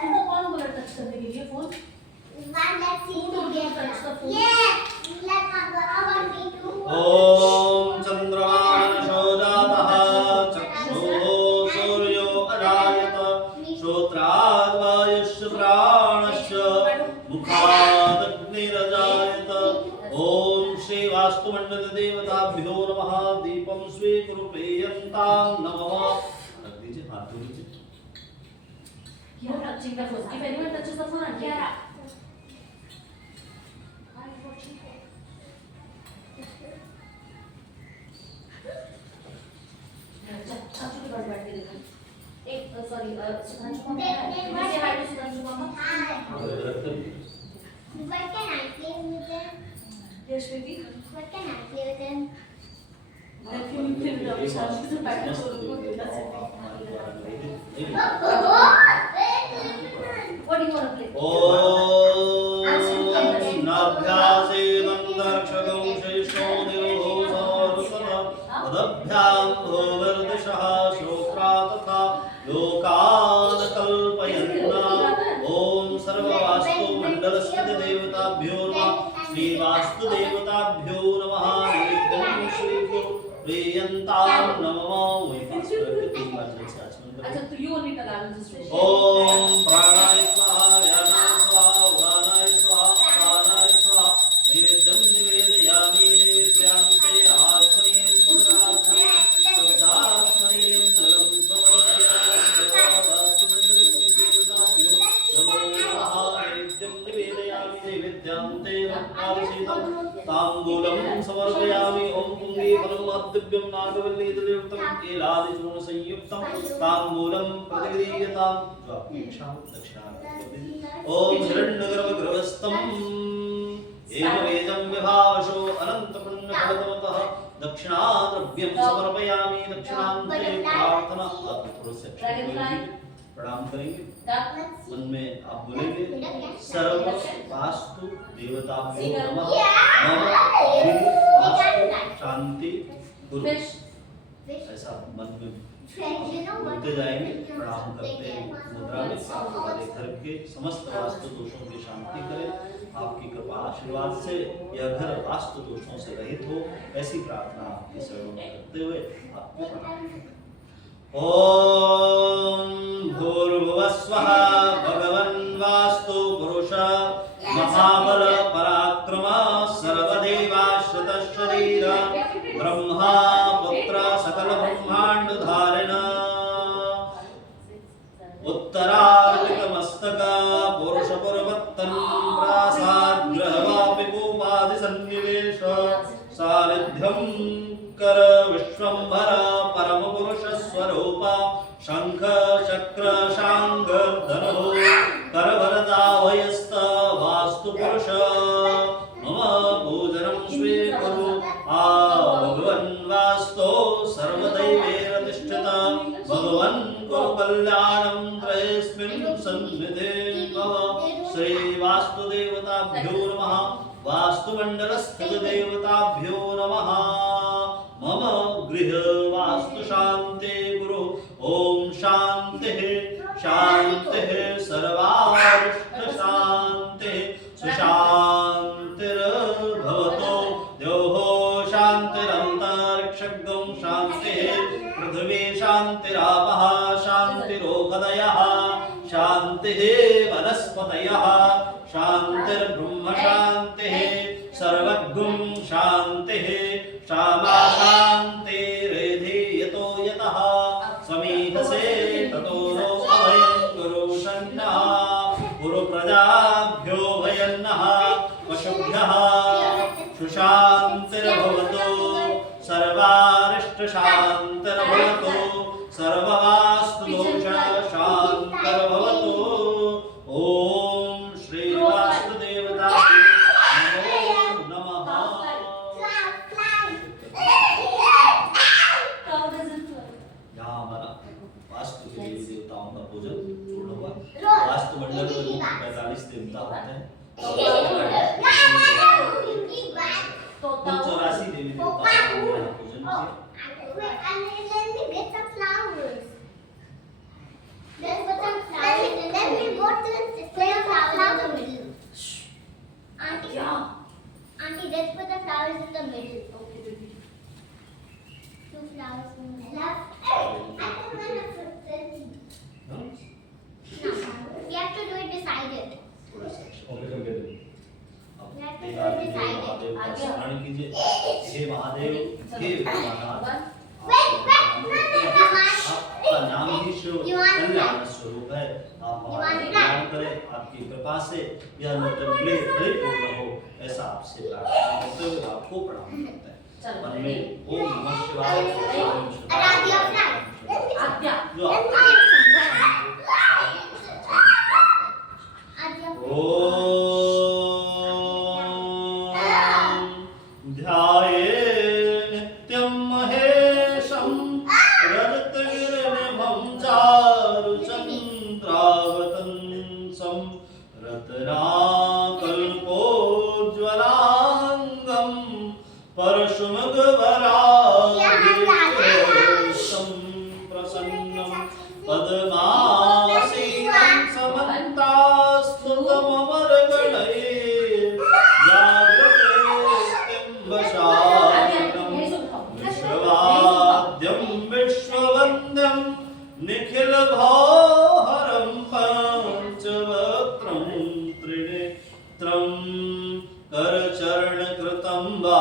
तुमको कौन बोला टच करने के लिए फोन? ओम चंद्रमानशो जातः चक्षुः सूर्यो अजायत श्रोत्राद् वायुश्च प्राणश्च मुखादग्निरजायत। ओम श्री वास्तुमंडल देवताभ्यो नमः। दीपं स्वीकृपेयन्तां नमः। रख दीजिए, हाथ धो लीजिए। You are touching the phone. If anyone touches the phone, I'll get it. चाचू के पास बैठ के देखो। एक sorry Sudhanshu mama. Say hi to Sudhanshu mama. What can I play with them? Yes, baby. What can I play with them? Let him play with our child. She's a bad girl. What do you want to play? ओम नाभ्यासेदन्तरिक्षगं श्रेष्ठो देवो सारुतः तदभ्यां भूगर्दिशः श्रोत्रा तथा लोकान् कल्पयन्ना। ओम सर्ववास्तुमण्डलस्थितदेवताभ्यो नमः। श्रीवास्तुदेवताभ्यो नमः। नित्यं श्रीगुरुप्रियन्तां नमः। अच्छा तो you only tell. I will just read. ओम प्राणाय स्वाहा व्यानाय स्वाहा उदानाय स्वाहा अपानाय स्वाहा नैवेद्यं निवेदयामि। नैवेद्यान्ते आत्मनीयं पुनरात्मने श्रद्धात्मनीयं जलं समर्पयामि। सर्ववास्तुमण्डलस्थितदेवताभ्यो नमो नमः। नैवेद्यं निवेदयामि। नैवेद्यान्ते रक्ताभिषेकं ताम्बूलं समर्पयामि। ओम पुंगीफलं महद्दिव्यं नागवल्लीतलेवतं केलादिचूर्णसंयुक्तं ताम्बूलं प्रतिगृह्यतां। जो आपकी इच्छा हो दक्षिणा। ओम हिरण्यगर्भगृहस्थम् एवमेदं विभावशो अनन्तपुण्यफलतमतः दक्षिणाद्रव्यं समर्पयामि। दक्षिणान्ते प्रार्थना। आप थोड़ा सा प्रणाम करेंगे। मन में आप बोलेंगे सर्व वास्तु देवताभ्यो नमः। मम गृह वास्तु शांति गुरु। ऐसा मन में बोलते जाएंगे। प्रणाम करते मुद्रा में घर के समस्त वास्तु दोषों की शांति करें। आपकी कृपा आशीर्वाद से यह घर वास्तु दोषों से रहित हो, ऐसी प्रार्थना आपके चरणों में करते हुए आपको प्रणाम। ओम भूर्भुवस्वः भगवन् वास्तु पुरुष महाबल पराक्रम सर्वदेवाश्रित शरीर ब्रह्मा पुत्र सकल ब्रह्मांड धारिण उत्तरार्पित मस्तक पुरुष पुरवत्तन प्रासाद ग्रहवापि भूपादि सन्निवेश सानिध्यं कर विश्वंभर परम पुरुष स्वरूप शंख चक्र शांग धनो करवरदावयस्त वास्तु पुरुष मम पूजनं स्वीकुरु आ भगवन् वास्तो सर्वदैवेरतिष्ठित भगवन् कुरु कल्याणं त्रयस्मिन् सन्निधे भव। श्री वास्तुदेवताभ्यो नमः। वास्तुमण्डलस्थित देवताभ्यो नमः। मम गृह वास्तु शांति गुरु ओम शांतिः शांतिः सर्वारिष्ट शांतिः सुशांतिर्भवतु द्योः शांतिरन्तरिक्षगं शांतिः पृथिवी शांतिरापः शांतिरोगदयः शांतिः वनस्पतयः शांतिर्ब्रह्म शांतिः सर्वगुं शांतिः क्षमा शांतिरेधि यतो यतः समीहसे ततो नो अभयं गुरु शन्नः गुरु प्रजाभ्यो भयन्नः पशुभ्यः सुशान्तिर्भवतु सर्वारिष्ट शान्तिर्भवतु सर्ववास्तु दोष शान्तिर्भवतु। ओम श्री वास्तुदेवताभ्यो नमो नमः। यहाँ हमारा वास्तु के देवी देवताओं का पूजन पूर्ण हुआ। वास्तु मंडल में 45 देवता होते हैं। कुल 84 देवी देवताओं का यहाँ पूजन किया। Auntie, let's put the flowers in the middle. Okay, baby. 2 flowers in the middle. I can run up for 30. No. We have to do it beside it. Okay करके दे। अब We have to एक do it आदमी beside Mahadev का it. स्मरण कीजिए। हे महादेव, हे Bholanath, Wait. आपका नाम ही Shiv You want Kalyan that? स्वरूप है। आप You हमारा want कल्याण करें, आपकी कृपा से यह नूतन क्ले परिपूर्ण हो, ऐसा आपसे प्रार्थना करते हुए आपको प्रणाम करते हैं। मन में ओम नमः शिवाय ओम शिवाय Aradhya flag. आद्या जो Let आप- me get some. Aradhya flag. ओम ध्याये नित्यं महेशं रजतगिरिनिभं चारुचन्द्रावतंसं रत्नाकल्पोज्ज्वलाङ्गं परशुमगवराघं प्रसन्नं पद्मासीनं समन्तास्तुतममरगणैः जागृतेऽम्बशानं विश्ववाद्यं विश्ववन्द्यं निखिलभाहरं पञ्चवक्त्रं त्रिनेत्रं करचरणकृतं वा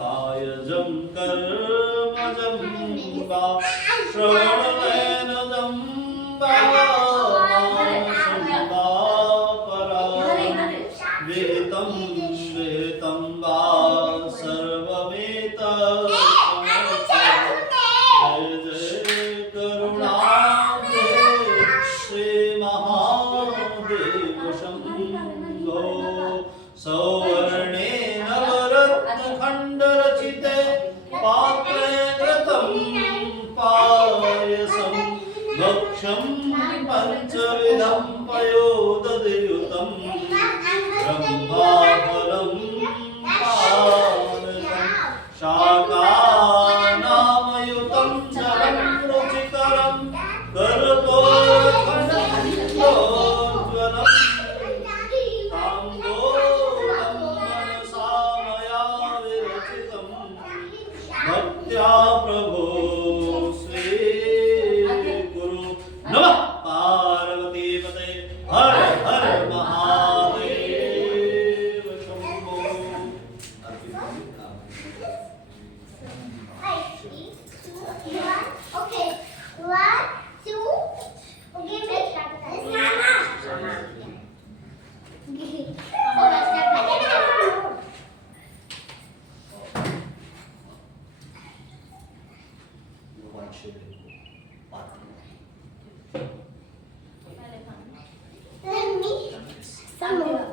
कायजं कर्मजं वा श्रवणनयनजं वा मानसं वा परा वेतं वेतं वा सर्ववेत जय जय करुणाब्धे श्री महादेव शम्भो सौवर्णेन वरत्नखण्डरचिते पात्रे घृतं पायसं भक्ष्यं पञ्चविधं पयोदधियुतं ब्रह्माफलं पानकं शाकानामयुतं ईशा प्रभो स्वीकुरु नमः पार्वती पते हर हर Mahadev Shambho Okay. 1, 2. Okay, let's start. Mama. Oh, let's start. Let me some more.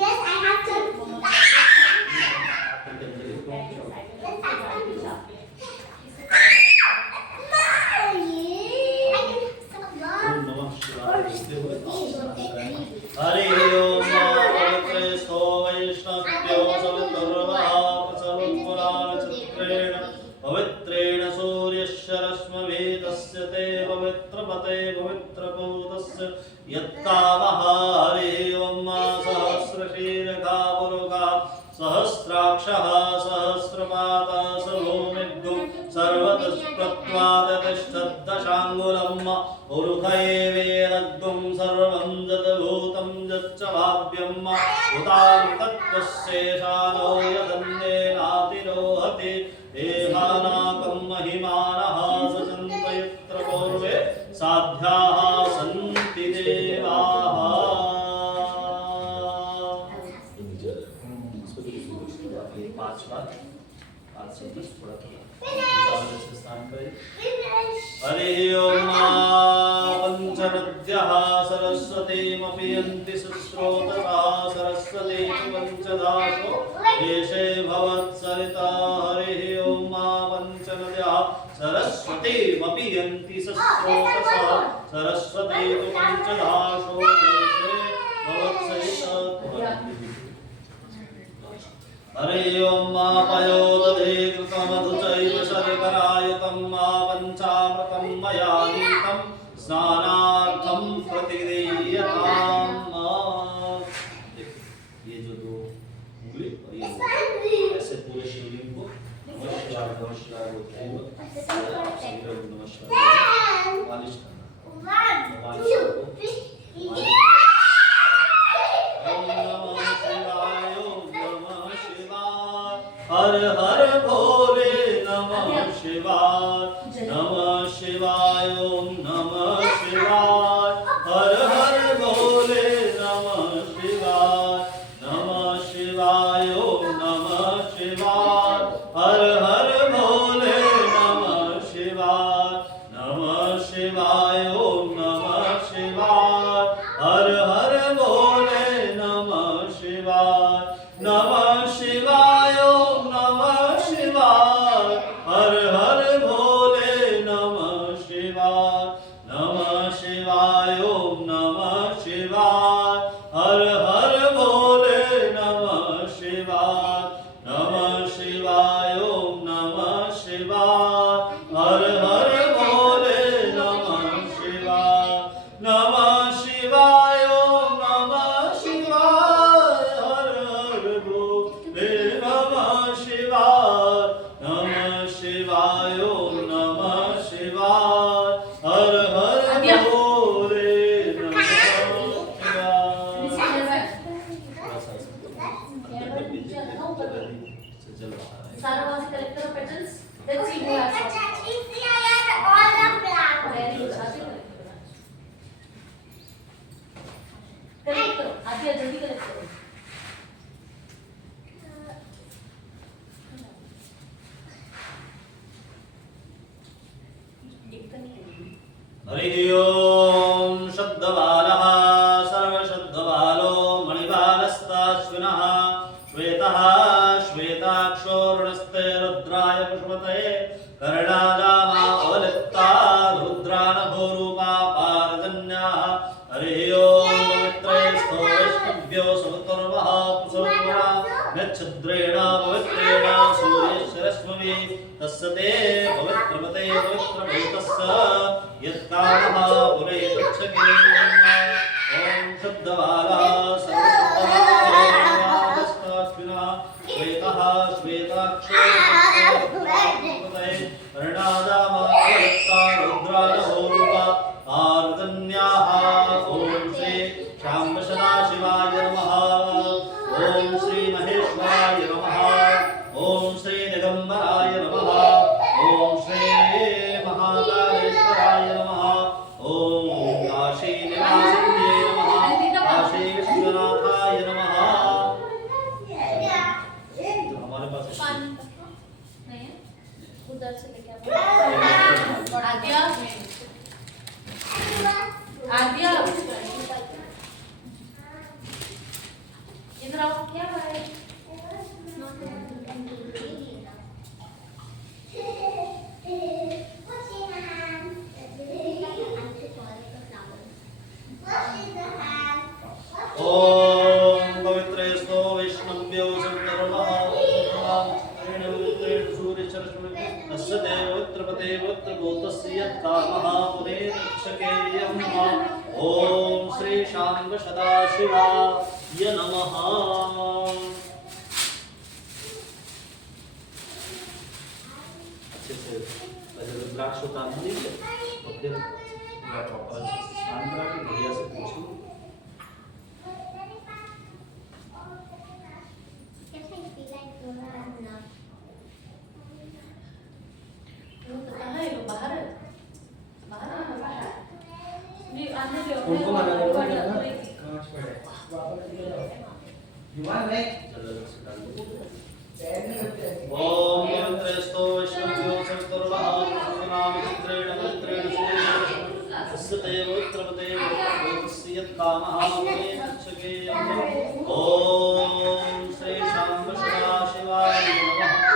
Yes, I have to. Hari ओम पवित्रेस्तो वैष्णव्यो सवितुर्वापसर्वपुराणचित्रेण पवित्रेण सूर्यस्य रश्मवेदस्य ते पवित्रपते पवित्रभूतस्य यत्कामः हरि ओम सहस्रशीर्षा पुरुषा सहस्राक्षः सहस्रपादः सर्वोमिद्गुं सर्वतस्प्रत्वादतिष्ठद्दशाङ्गुलम् उरुखैवेदग्गुं सर्वं जतभूतं यच्च भाव्यम् उतामतत्त्वस्येषानो यदन्येनातिरोहति देहानाकं महिमानः सचन्तयत्र पूर्वे साध्याः सन्ति देवाः हरि ओम पंचनद्यः सरस्वतीमपि यन्ति सुश्रोतसा सरस्वती पंचदासो देशे भवत्सरिता हरि ओम पंचनद्यः सरस्वतीमपि यन्ति सुश्रोतसा सरस्वती पंचदासो देशे भवत्सरिता हरि ओम पयोदधे कृतमधुचैव शर्करायुतं पञ्चामृतं मया नीतं स्नानार्थं प्रतिगृह्यताम्। ये जो दो उंगली और ये ऐसे पूरे शिवलिंग को नमस्कार नमस्कार बोलते हैं। आप सभी लोग नमस्कार मालिश करना। 1, 2, 3. हर हर भोले नमः शिवाय नमः शिवाय ओम नमः शिवाय हर हर भोले नमः शिवाय नमः शिवाय ओम नमः शिवाय हर हर भोले नमः शिवाय नमः शिवाय ओम नमः शिवाय हर हर भोले नमः शिवाय नमः शिवाय ओम नमः शिवाय हर हर भोले नमः शिवाय नमः शिवाय ओम नमः शिवाय हर हर भोले नमः शिवाय नमः शिवाय ओम नमः शिवाय हर हर भोले नमः शिवाय नमः शिवाय ओम नमः शिवाय हर हर भोले नमः शिवाय नमः शिवाय ओम नमः शिवाय हर हर भोले नमः शिवाय। Sara wants to collect the petals. Let's see who has some. Very good. Collect करो. आदिया जल्दी collect करो. हरि ओम शब्दबालः सर्वशब्दबालो मणिबालस्ताश्विनः श्वेतः श्वेताक्षोर्णस्ते रुद्राय पुष्पते कर्णाजामा अवलिप्ता रुद्रानभोरूपा पारजन्याः हरि ओम पवित्रेस्तो वैष्णव्यो सवितुर्वः पुरुषोत्तरा नक्षत्रेण पवित्रेण सूर्यश्रश्मवि तस्य ते पवित्रपते पवित्रभूतस्य यत्कामः पुरे गच्छति ओम शब्दः ओम पवित्रेस्तो वैष्णव्यो संतर्मः तस्य देवत्रपते वत्रभूतस्य यत्कामः पुनेक्षकेयं ओम श्री शांब सदाशिवाय नमः। अच्छे से पहले रुद्राक्ष उतार लीजिए और फिर स्नान करा के बढ़िया से पूछूं। उनको माना जाता है ना कांच पड़े युवान नहीं ओम यंत्रेस्तो वैष्णव्यो संतर्मः नाम चित्रेण मित्रेण तस्य देवत्रपते वत्रभूतस्य यत्कामः पुनेक्षकेयं ओम श्री शांब सदाशिवाय नमः।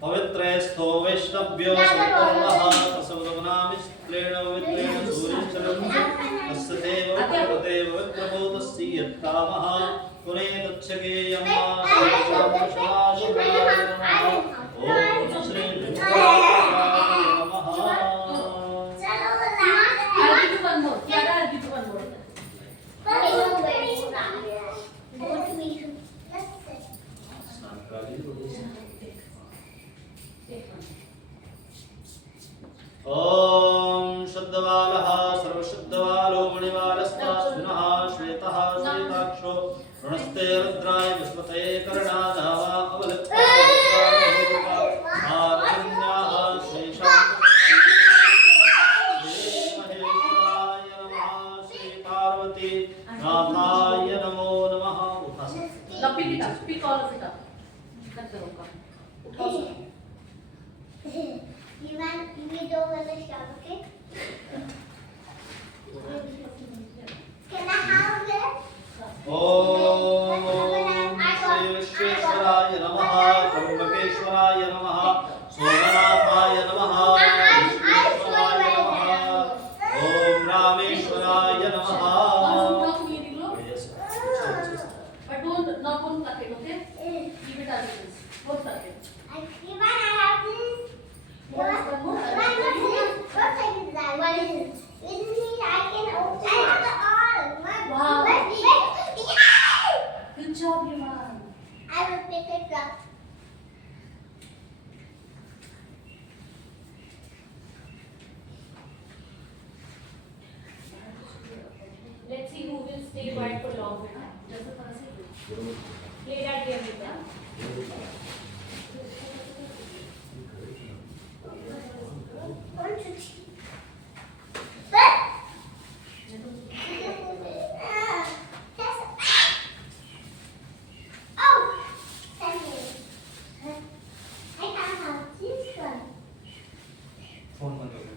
पवित्रेस्तो वैष्णव्यो संतर्मः तस्वनामित्रेण पवित्रेण सूर्यचरणं तस्य देवत्रपते वत्रभूतस्य यत्कामः पुनेक्षकेयं ओम श्री ओम शुद्धवालः सर्वशुद्धवालो मणिवालस्तास्विनः श्वेतः श्वेताक्षो ऋणस्ते रुद्राय विस्मते कर्णादावा अवलक्ष्याः महेश्वराय नमः श्री पार्वती नाथाय नमो नमः। Repeat it up. Speak all of it up. Cut the rope. उठाओ। You don't want to shout, okay? Can I have it? ओम श्री विश्वेश्वराय नमः त्र्यंबकेश्वराय नमः सोमनाथाय नमः विश्वेश्वराय नमः ओम रामेश्वराय नमः। But don't cut it, okay? Keep it as it is. Don't cut it. Even I have this. What is that? What is it? It means I can open. I have the arm. Wow. Yeah! Good job, Yaman. I will pick it up. Let's see who will stay quiet for long. Just a second. Play that game with them. Phone बंद हो गया।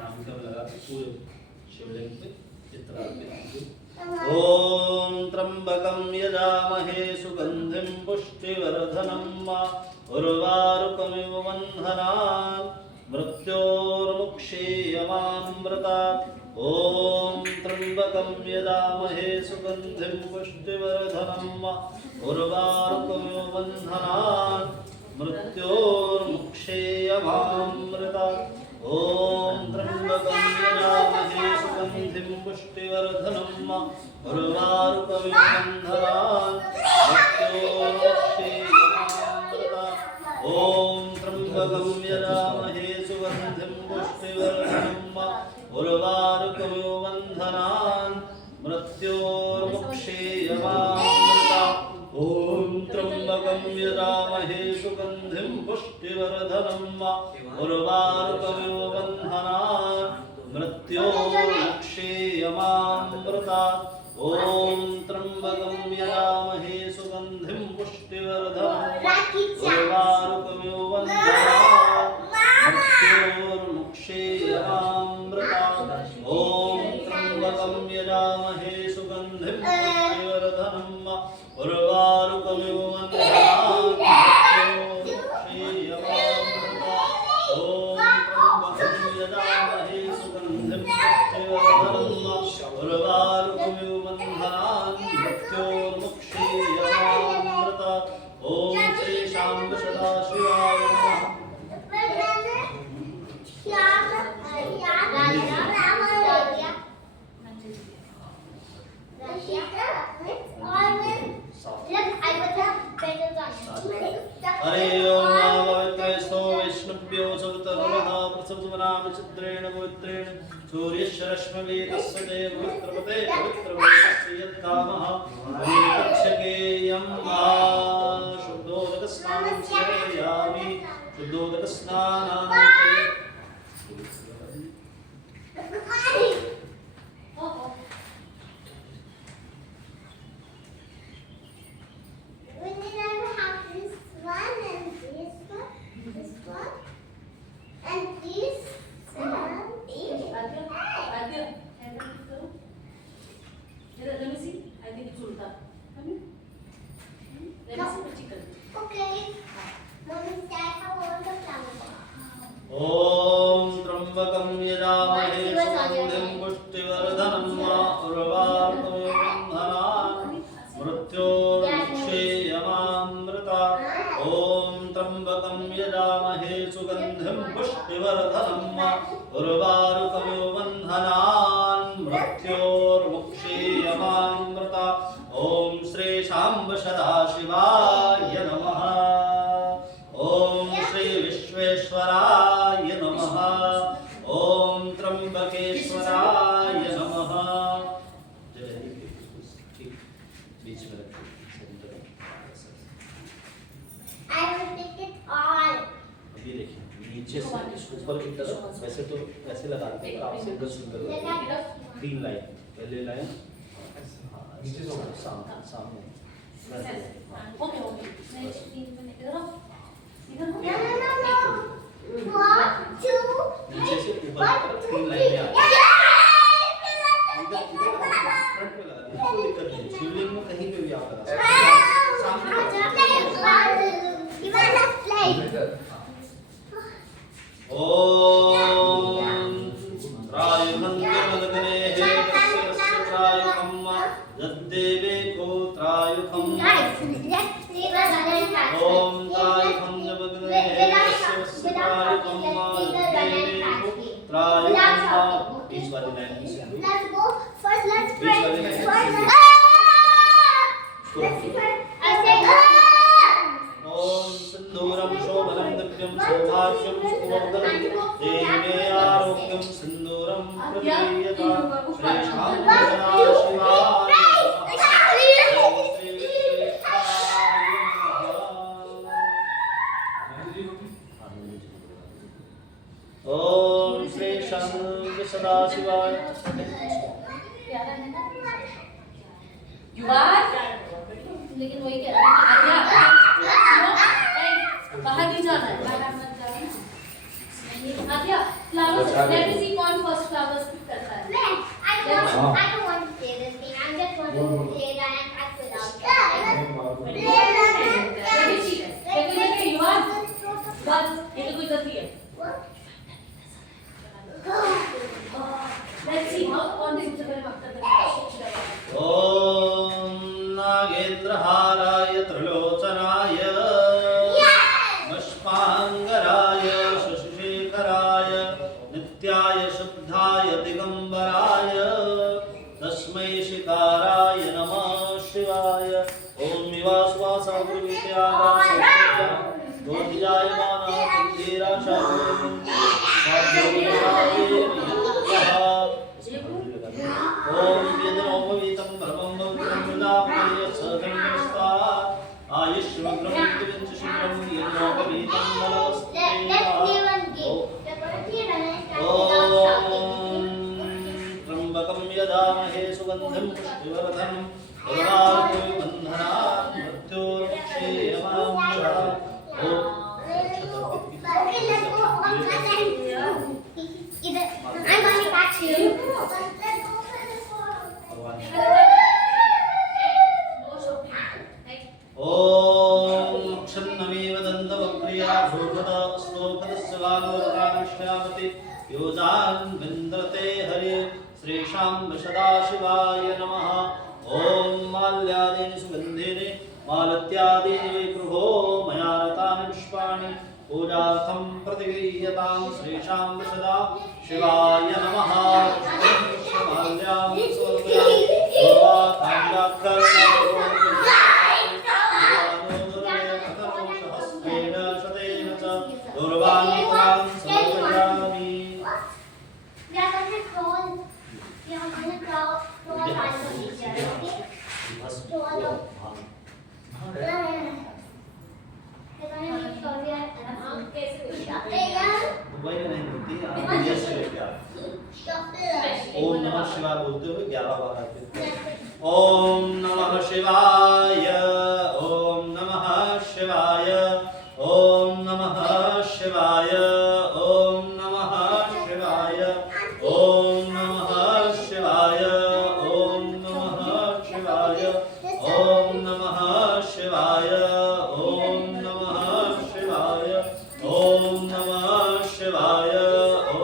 नाम का लगा के पूरे शिवलिंग पे चित्र ओम त्र्यंबकं यजामहे सुगंधिं पुष्टिवर्धनम् उर्वारुकमिव बन्धनात् मृत्योर्मुक्षीयमामृतात् ओम त्र्यंबकं यजामहे सुगंधिं पुष्टिवर्धनम् उर्वारुकमिव बन्धनात् मृत्योर्मुक्षीयमामृतात् ओम त्र्यंबकं यजामहे सुगंधिं पुष्टिवर्धनम् उर्वारुकमिव बन्धनात् मृत्योर्मुक्षीयमामृतात् ओम त्र्यंबकं यजामहे सुगंधिं पुष्टिवर्धनम् उर्वारुकमिव बन्धनात् मृत्योर्मुक्षीयमामृतात् ओम त्र्यंबकं यजामहे सुगन्धिं पुष्टिवर्धनम् उर्वारुकमिव बन्धनान् मृत्योर्मुक्षीयमामृतात् ॐ त्र्यम्बकं यजामहे सुगन्धिं पुष्टिवर्धनम् उर्वारुकमिव बन्धनान् मृत्योर्मुक्षीयमामृतात् ॐ त्र्यम्बकं यजामहे सुगन्धिं पुष्टिवर्धनम् उर्वारुकमिव बन्धनान् मृत्योर्मुक्षीयमामृतात् ॐ श्री शाम्ब सदाशिवाय नमः। हरे ओम पवित्रस्तो वैष्णव्यो सवतरुणः प्रसवनाम चित्रेण पवित्रेण सूर्यश्रश्मवेदस्य देव पवित्रपते पवित्रवेदस्य यत्कामः हरिपक्षकेयं शुद्धोदकस्नानं समर्पयामि शुद्धोदकस्नानं Let me see. I think it's ulta. Let me see the chicken. ओम त्र्यंबकं यजामहे सुगन्धिं पुष्टिवर्धनम् उर्वारुकमिव बन्धनान् मृत्योर्मुक्षीयमामृतात् ॐ त्र्यंबकं यजामहे सुगन्धिं पुष्टिवर्धनम् उर्वारुकमिव बन्धनान् मृत्योर्मुक्षीयमामृतात् ॐ श्री शाम्ब सदाशिवाय नमः। ओम श्री विश्वेश्वराय नमः। ओम त्र्यंबकेश्वराय नमः। बीच में I will pick it all. अभी देखिए नीचे से ऊपर की तरफ वैसे तो ऐसे लगाते हैं आप से इधर सुंदर तीन लाइन पहले लाइन नीचे से सामने Okay, okay. No. 1, 2, नीचे से ऊपर की तरफ तीन लाइनें आती हैं। इधर फ्रंट में लगा दीजिए, कोई दिक्कत नहीं। शिवलिंग में कहीं पे भी आप लगा सकते हैं। सामने ओम त्रायुखंगमदग्ने हे तस्य त्रायुखम् यद्देवे को त्रायुखम् ओम त्रायुखंगमदग्ने हे तस्य त्रायुखम् यद्देवे को त्रायुखम् बीच वाली लाइन की सुन लो। Let's go. First, let's बीच वाली pray. लाइन ओम सिंदूरं शोभनं दिव्यं सौभाग्यं सुखवर्धनं देवे आरोग्यं सिंदूरं प्रदीयतां श्री शाम्ब सदाशिवाय ओम श्री शाम्ब सदाशिवाय You are? लेकिन वही कह रहा है आर्या बाहर नहीं जाना है आर्या फ्लावर्स लेट मी सी कौन फर्स्ट फ्लावर्स पिक करता है I don't want to play this thing. I'm just want to play that and pass it out. let me see you are one ये तो कोई गलती है let's see how कौन से सबसे पहले मार्क करता है ओम नागेंद्रहाराय त्रिलोचनाय पुष्पांगराय शशिशेखराय नित्याय शुद्धाय दिगंबराय तस्मै शिकाराय नमः शिवाय ओम विवासवासावृत्यागासंस्कृत्या दोधिजायमाना ओम यदनोपवीतं ब्रह्मं पवित्रं प्रजापतिः सदं नमस्कार आयुष्मग्रं Let's play one game. We're going to play one and start without shouting. त्र्यंबकं यजामहे सुगन्धिं पुष्टिवर्धनम् उर्वारुकमिव बन्धनात् मृत्योर्मुक्षीयमामृतम्। Okay, let's go on either I'm going to catch you. ॐ क्षन्नमेव दन्तवक्रिया भूभदा स्तोभदस्य वालोकानश्यामति योजान् विन्द्रते हरे श्रीशाम्ब सदाशिवाय नमः। ॐ माल्यादीनि सुगन्धीनि मालत्यादीनि वै प्रभो मया रतानि पुष्पाणि पूजार्थं प्रतिगृह्यतां श्रीशाम्ब सदा शिवाय नमः। माल्यां समर्पयामि ओम नमः शिवाय बोलते हुए 11 बार आते हैं। ओम नमः शिवाय, ओम नमः शिवाय, ओम नमः शिवाय, ओम नमः शिवाय, ओम नमः शिवाय, ओम नमः शिवाय, ओम नमः शिवाय, ओम नमः शिवाय, ओम नमः शिवाय,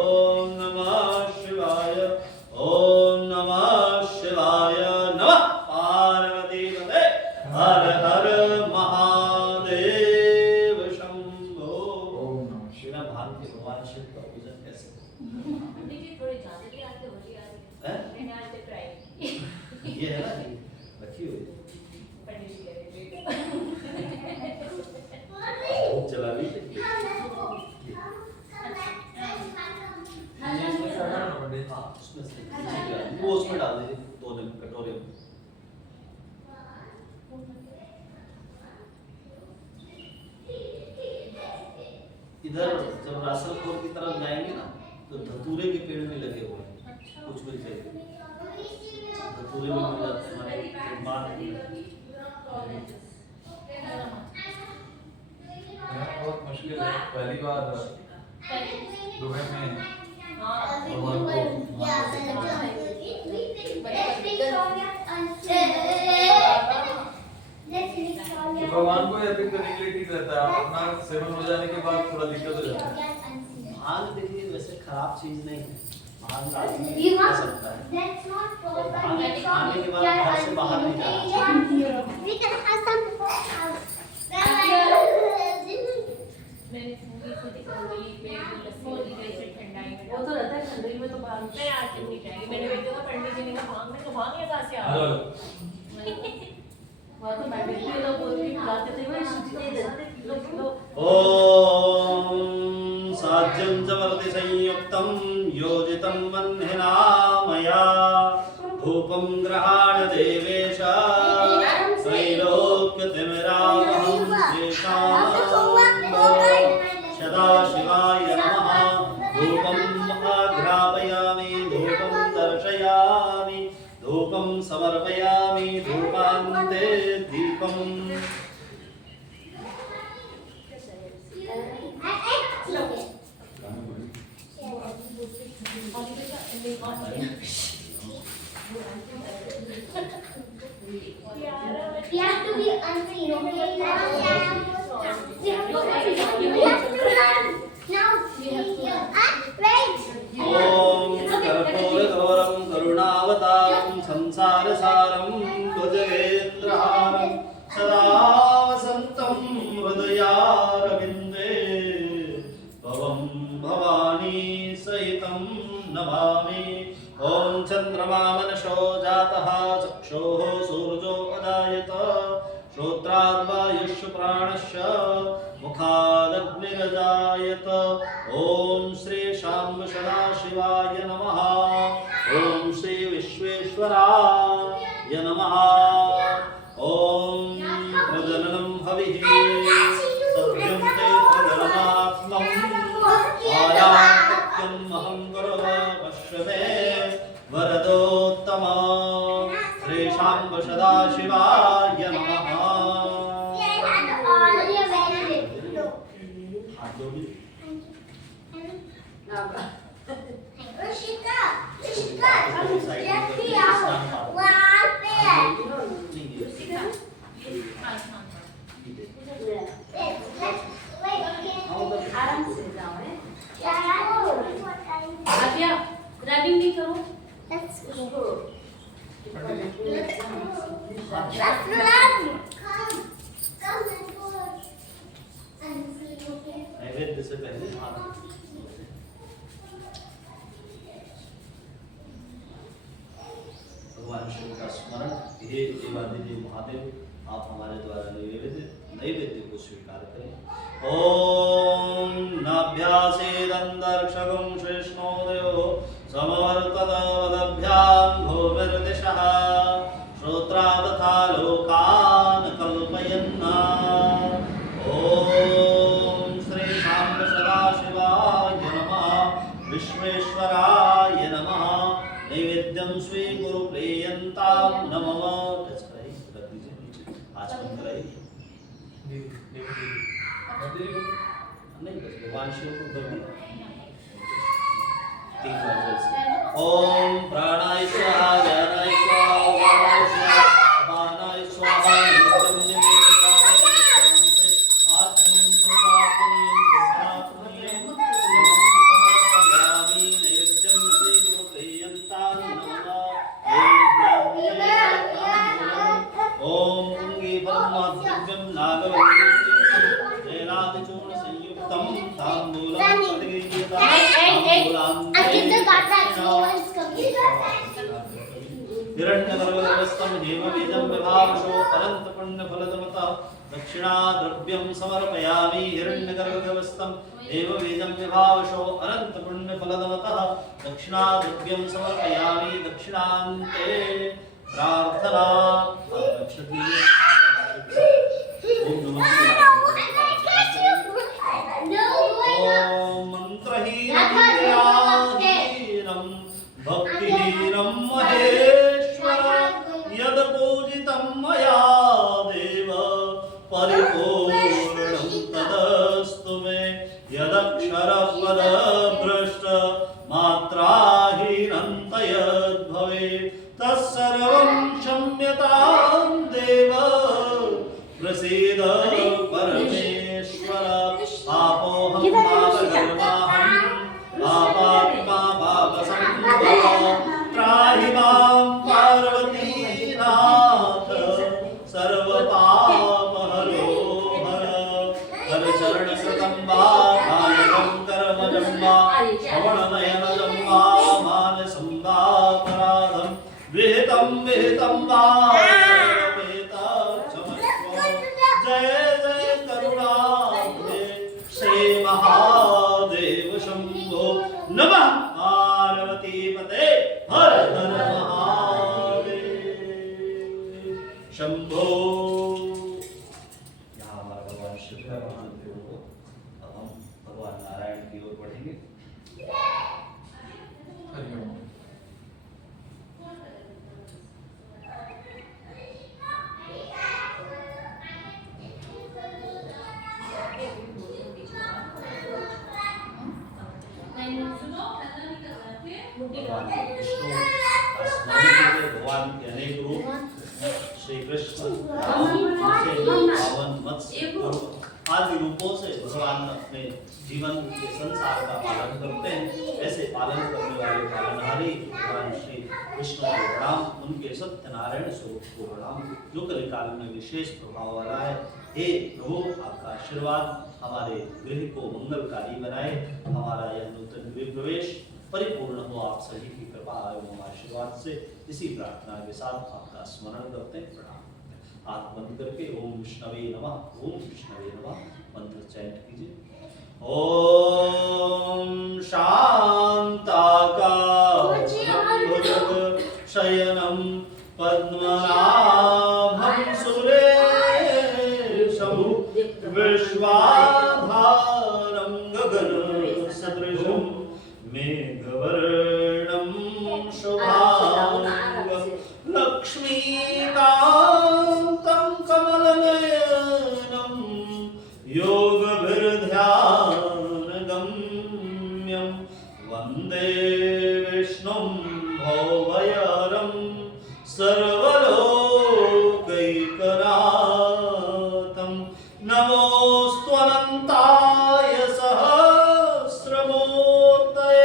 ओम नमः शिवाय, ओम नमः शिवाय। नमः पार्वती पते हर हर महादेव शंभो। ओम नमः शिवा भान के भगवान शिव का पूजन कैसे थोड़ी ज्यादा ही आते हो रही है? मैंने आज तक ट्राई ये है ना ये रखी हुई पंडित जी कह चला भी हाँ उसमें से वो उसमें डाल दीजिए दोनों में कटोरे में। इधर जब रासलखोर की तरफ जाएंगे ना तो धतूरे के पेड़ में लगे हुए हैं कुछ मिल जाएंगे धतूरे में मिल जाते हैं हमारे बात बहुत मुश्किल है, पहली बार दुबई में भगवान को अर्पित करने के लिए ठीक रहता है, अपना सेवन हो जाने के बाद थोड़ा दिक्कत हो जाता है। भांग देखिए वैसे खराब चीज नहीं है, भांग आदमी You खा must- सकता है। That's not और भांग खाने के बाद घर से बाहर नहीं जाना चाहिए। We can have some house. मैंने पूरी खुद ही करी पेट में लस्सी वाली कैसे ठंडाई में वो तो रहता है ठंडी में तो भांग मैं आज तक नहीं ट्राई मैंने बेटे को पंडित जी ने कहा भांग में तो भांग है कहाँ से आ हेलो वहाँ तो मैं भी लोग बोल के खिलाते थे भाई सूजी दे देते किलो किलो ओम साज्यं च वर्ति संयुक्तं योजितं वह्निना मया धूपं गृहाण देवेश त्रैलोक्यतिमिरावहं तेषां सदाशिवाय नमः। धूपम् आघ्रापयामि, धूपं दर्शयामि, धूपं समर्पयामि, धूपान्ते दीपम्। We have to be unseen, okay? We have to run. Now, wait. ओम कर्पूरगौरं करुणावतारं संसारसारं भुजगेन्द्रहारं सदा वसन्तं हृदयारविन्दे भवं भवानी सहितं नमामि। ओम चंद्रमा मनशो जातः चक्षुः सूर्यो अजायत श्रोत्राद्वायुष्य प्राणश्च मुखादग्निरजायत। ओम श्री शाम्ब सदाशिवाय नमः। ओम श्री विश्वेश्वराय नमः। ओम प्रजननं हविः सत्यं ते प्रजननं जो भी Rishika, let me out. One pair. आराम से जाओ है आद्या ग्रैबिंग भी करो Let's go. उसको Let's run. Come and go. And see, okay? नैवेद्य से पहले हाथ भगवान शिव का स्मरण। हे देवादिदेव महादेव, आप हमारे द्वारा नैवेद्य को स्वीकार करें। ओम नाभ्यासेदन्तर्क्षगं शेष्णोदयो समवर्तदवदभ्यां भूमिर्दिशः श्रोत्रा तथा लोकान् कल्पयन्ना। ओम श्री शाम्ब सदाशिवाय नमः, विश्वेश्वराय नमः। नैवेद्यं स्वीकुरु प्रेयन्तां नमः। टच कराइए, रख दीजिए नीचे, आज बंद कराइए। नहीं बस भगवान शिव को कर दिया 3 बार जैसे। ओम प्राणाय स्वाहा, ज्ञानाय स्वाहा, उदानाय स्वाहा, अपानाय स्वाहा, नित्यं निवेदयामि शान्ते आत्मं प्रवापनीयं प्रभापनीयं समर्पयामि। नैवेद्यं श्रीगुरु प्रेयन्तां नमः। ओम पुंगीफलमाद्यं नागवल्लीं जैनादिचूर्ण संयुक्तं ताम्बूलं प्रतिगृह्यतां हिरण्यगर्भस्थं हेमबीजं विभावशो अनन्तपुण्यफलदमतः दक्षिणाद्रव्यं समर्पयामि। हिरण्यगर्भस्थं हेमबीजं विभावशो अनन्तपुण्यफलदमतः दक्षिणाद्रव्यं समर्पयामि। दक्षिणान्ते प्रार्थना। ओम नमः शिवाय। ओम मंत्रहीनं भक्तिहीनं महेश्वर यद पूजितं मया देव परिपूर्णं तदस्तु मे। यदक्षरपदभ्रष्ट मात्राहीनं तयद्भवेत् तत्सर्वं क्षम्यतां देव। प्रसीद परमेश्वर। पापोऽहं पापकर्माहं पापात्मा पापसम्भवः। त्राहि मां पार्वतीनाथ सर्वपापहरो हर। हरचरणकृतं वा कायकं कर्मजं वा श्रवणनयनजं वा मानसं वापराधं विहितं वा जय जय करुणाब्धे श्री महादेव शंभो। नमः पार्वतीपते हर हर महादेव शंभो। यहाँ हमारा भगवान शिव का महादेव हो। अब हम भगवान नारायण की ओर बढ़ेंगे। हरिओम। भगवान विष्णु का स्मरण कीजिए। भगवान के अनेक रूप श्री कृष्ण पावन मत्स्य आदि रूपों से भगवान अपने जीवन के संसार का पालन करते हैं। ऐसे पालन करने वाले पालनहारी भगवान श्री कृष्ण को प्रणाम। उनके सत्यनारायण स्वरूप को प्रणाम जो कलिकाल में विशेष प्रभाव वाला है। हे प्रभु, आपका आशीर्वाद हमारे गृह को मंगलकारी बनाए। हमारा यह नूतन गृह प्रवेश परिपूर्ण हो आप सभी की कृपा एवं आशीर्वाद से। इसी प्रार्थना के साथ आपका स्मरण करते हैं, प्रणाम करते हैं। हाथ बंद करके ओम विष्णवे नमः, ओम विष्णवे नमः मंत्र चैंट कीजिए। ओम शांताकारं शयनं पद्मनाभं सुरेशं विश्वाधारं गगनसदृशं मेघवर्णं शुभांगं लक्ष्मीकान्तं कमलनयनं योगभिर्ध्यानगम्यं वन्दे विष्णुं भवभयहरं सर्वलोकैकनाथं नमोऽस्त्वनन्ताय सहस्रमूर्तये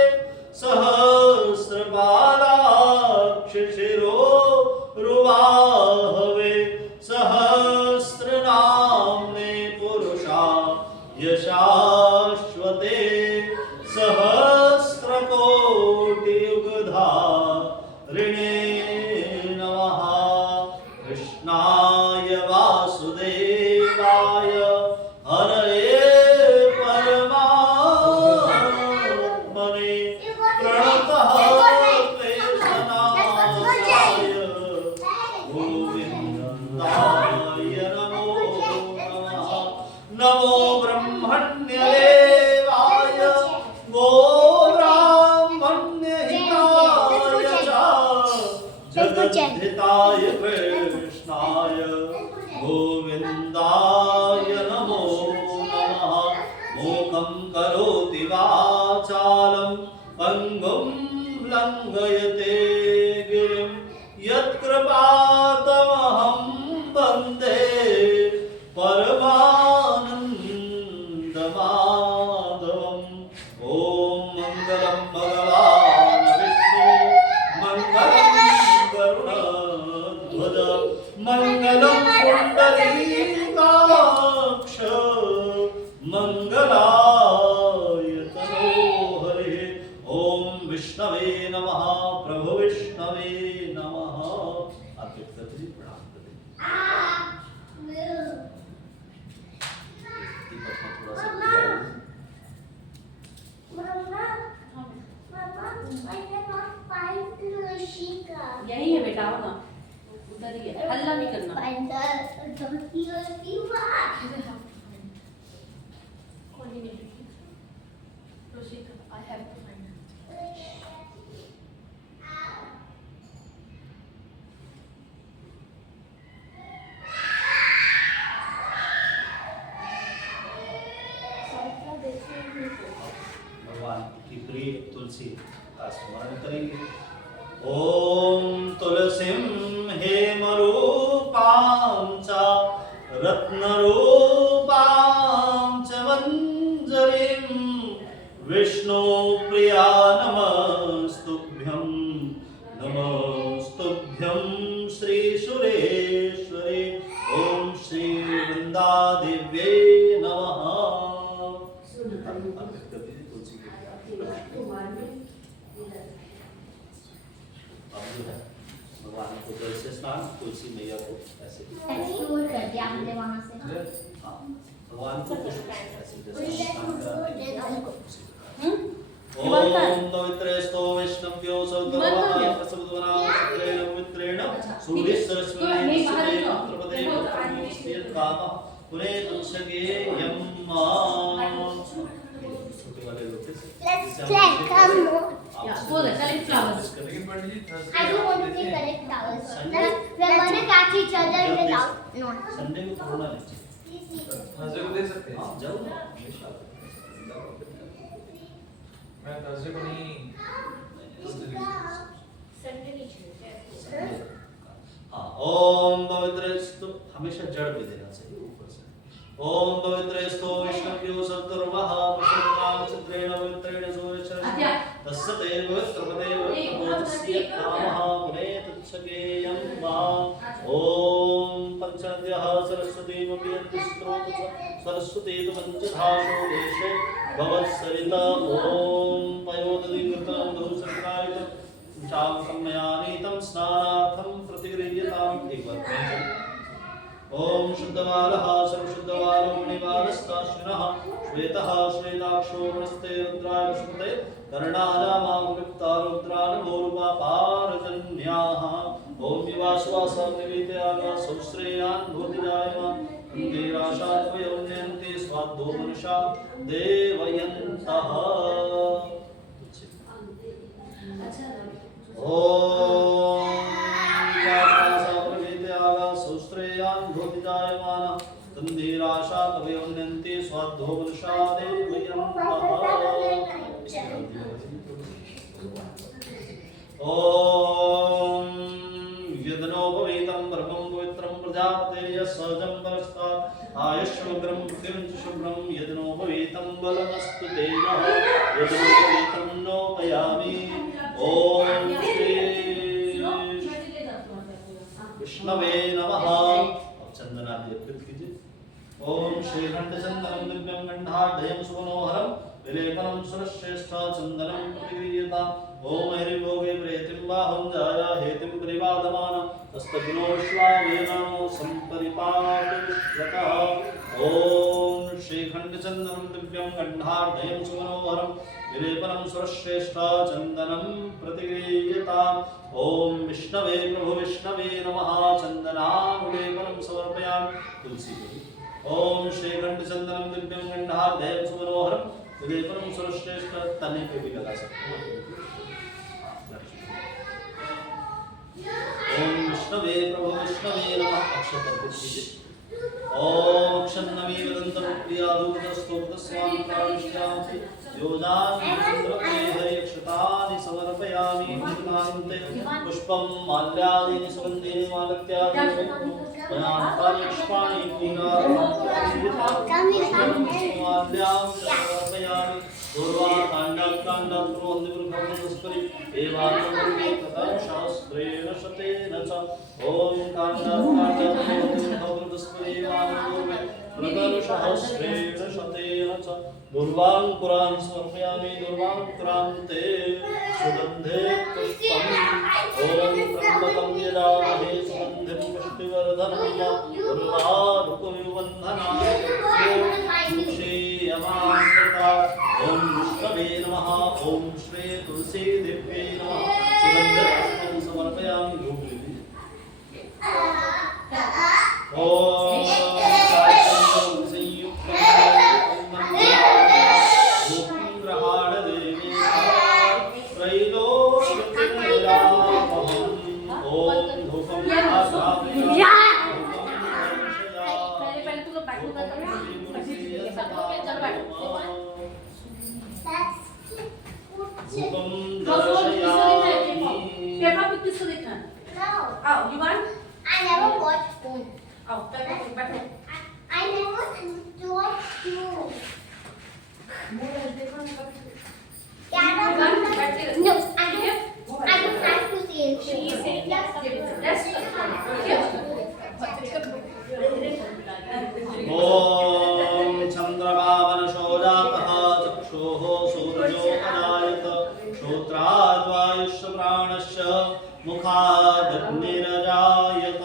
सहस्रपादाक्षशिरोरुबाहवे सहस्रनाम्ने पुरुषाय शाश्वते सहस्रकोटियुगधारिणे नमः। कृष्णाय वासुदेवाय हरये परमात्मने प्रणतः क्लेशनाशाय गोविन्दाय नमो नमः। नमो ब्रह्मण्यदेवाय गो ब्राह्मण्यहिताय च जगद्धिताय कृष्णाय गोविन्दाय नमो नमः। मूकं करोति वाचालं पङ्गुं लङ्घयते गिरिं यत्कृपातमहं वन्दे परमानन्दमाधवम्। ॐ मङ्गलं भगवान् विष्णु मङ्गलं गरुडध्वज मङ्गलं पुण्डरीकाक्ष मङ्गलाय तनो हरिः। ॐ विष्णवे नमः। प्रभु विष्णवे नमः। आपके पिताजी प्रणाम करते हैं। दीपक को थोड़ा सा बुझाइए। यही है बेटा, आओ ना, उधर ही है, हल्ला नहीं करना। I have to find her. भगवान की प्रिय तुलसी का स्मरण करेंगे। ओम तुलसीं हेमरूपां च रत्नरूपां च मंजरीं विष्णुप्रिया नमस्तुभ्यं श्रीसुरेश्वरे। ओम श्री वृंदादेव्यै नमः। तुलसी के अब जो है भगवान को जल से स्नान, तुलसी मैया को ऐसे एक्सप्लोर कर दिया हमने वहां से। हाँ, भगवान को पुष्प ऐसे जैसे स्नान कराते हैं। ओम पवित्रेस्तो वैष्णव्यो सौतरवः प्रसवद्वनां शुक्लेन पवित्रेण सूर्यसरस्वती पुत्रपदे पुत्रमोस्तेन कामः पुनेतं सगेयं छोटे वाले लोग Let's collect some more. Yeah, go there, collect flowers. लेकिन पंडित जी I don't want to say collect flowers. We're gonna catch each other without. No. Sunday को कोरोना लीजिए। थर्सडे को दे सकते हैं। हाँ जाओ ना हमेशा। मैं थर्सडे को नहीं। हाँ ओम पवित्रेस्तु हमेशा जड़ भी देना चाहिए ऊपर से। ओम पवित्रेस्तु वैष्णव्यो सत्तर्वः प्रसन्नां चित्रेण पवित्रेण सूर्यचरणं तस्य ते पवित्रपदे पवित्रमोदस्य कामः पुनेतच्छगेयं वा। ओम पंचनद्यः सरस्वतीमपि यन्तिस्त्रोत सरस्वती तु पञ्चधाशो देशे भवत्सरिता। ओम पयोदधिकृतं धूसर्कारितं चामकमयानीतं स्नानार्थं प्रतिगृह्यताम्। एक बार ओम शुद्धवालः सर्वशुद्धवालो मणिवालस्ताश्विनः श्वेतः श्वेताक्षो मणस्ते रुद्राय शुद्धे कर्णानामावृक्ता रुद्रानभोरुपापारजन्याः। ओम विवासवासनिवेदयागा सौश्रेयान् भूतिजायमा कुन्देराशात्वयोन्यन्ते स्वाद्धो मनुषा देवयन्तः। ओम विवासवासनिवेदयागा सौश्रेयान् भूतिजायमानः कुन्देराशात्वयोन्यन्ते स्वाद्धो मनुषा देवयन्तः। ओम यदनोपवीतं ब्रह्मं पवित्रं प्रजापतेय सहजं परस्तात् आयुष्मग्रं पृथिवीं शुभ्रं यदनोपवीतं बलमस्तु तेजः यदनोपवीतं नोपयामि। ओम श्री विष्णवे नमः। अब चंदनादि अर्पित कीजिए। ओम श्री घंटचंदनं दिव्यं गंधाढ्यं सुमनोहरं विलेपनं सुरश्रेष्ठ चंदनं प्रतिगृह्यताम्। ओम हरिभोगे प्रेतिं बाहुं जाया हेतिं परिवादमान तस्तगुणोश्वावेन संपरिपाटविश्वतः। ओम श्री घंटचंदनं दिव्यं गंधाढ्यं सुमनोहरं विलेपनं सुरश्रेष्ठ चंदनं प्रतिगृह्यताम्। ओम विष्णवे प्रभु विष्णवे नमः। चंदनानुलेपनं समर्पयामि। तुलसी देवी। ओम श्री घंटचंदनं दिव्यं गंधाढ्यं सुमनोहरं विलेपनं सुरश्रेष्ठ तने पे भी लगा सकते हैं। ओम विष्णवे प्रभु विष्णवे नमः। अक्षत अर्पित कीजिए। ओम क्षन्नवी वदन्तं प्रियादूतस्तोत्रस्वामी प्राविष्ट्यामि योजानि हरिक्षतानि समर्पयामि। कृतान्ते पुष्पं माल्यादीनि सुगन्धीनि मालत्यादीनि पुष्पाणि समर्पयामि। पूर्वाकाण्डात् पूर्वन्दिपुरभवनस्परि एवात्मनि तथा शास्त्रेण शतेन च। ओम काण्डात् पूर्वन्दिपुरभवनस्परि एवात्मनि प्रदर्शहस्रेण शतेन च। दुर्वाङ्कुरान् समर्पयामि। दुर्वाङ्कुरान्ते सुगन्धे पुष्पम्। ओम त्र्यम्बकं यजामहे सुगन्धिं पुष्टिवर्धनं उर्वारुकविबन्धनाय क्षीयमामृता। ओम विष्णवे नमः। ओम श्री तुलसी देव्यै नमः। सुगन्धपुष्पं समर्पयामि। धूप लीजिए। ओम सायं संयुक्तं ग्रहाण देवी त्रैलोक्यनिरामहम्। ओम धूपं आसामि। पहले तू लोग बैठो कर धूपं दर्शयामि। पेपर पे किसको देखना है? No. आओ you want? I never watched phone. आओ पेपर पे बैठो। I never watched you. No, I don't have to see it. She is saying yes. Rest. ओम चंद्रभावनशोजातः चक्षुः सूर्यो अजायत श्रोत्राद्वायुष्यप्राणस्य मुखादग्निरजायत।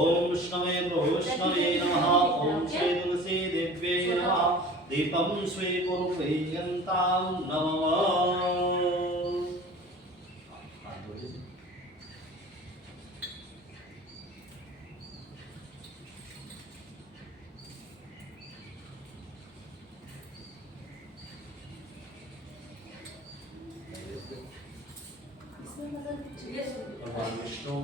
ओम विष्णवे प्रभु विष्णवे नमः। ओम श्री तुलसी देव्यै नमः। दीपं स्वीकुर्वन्तां नमः। भगवान विष्णु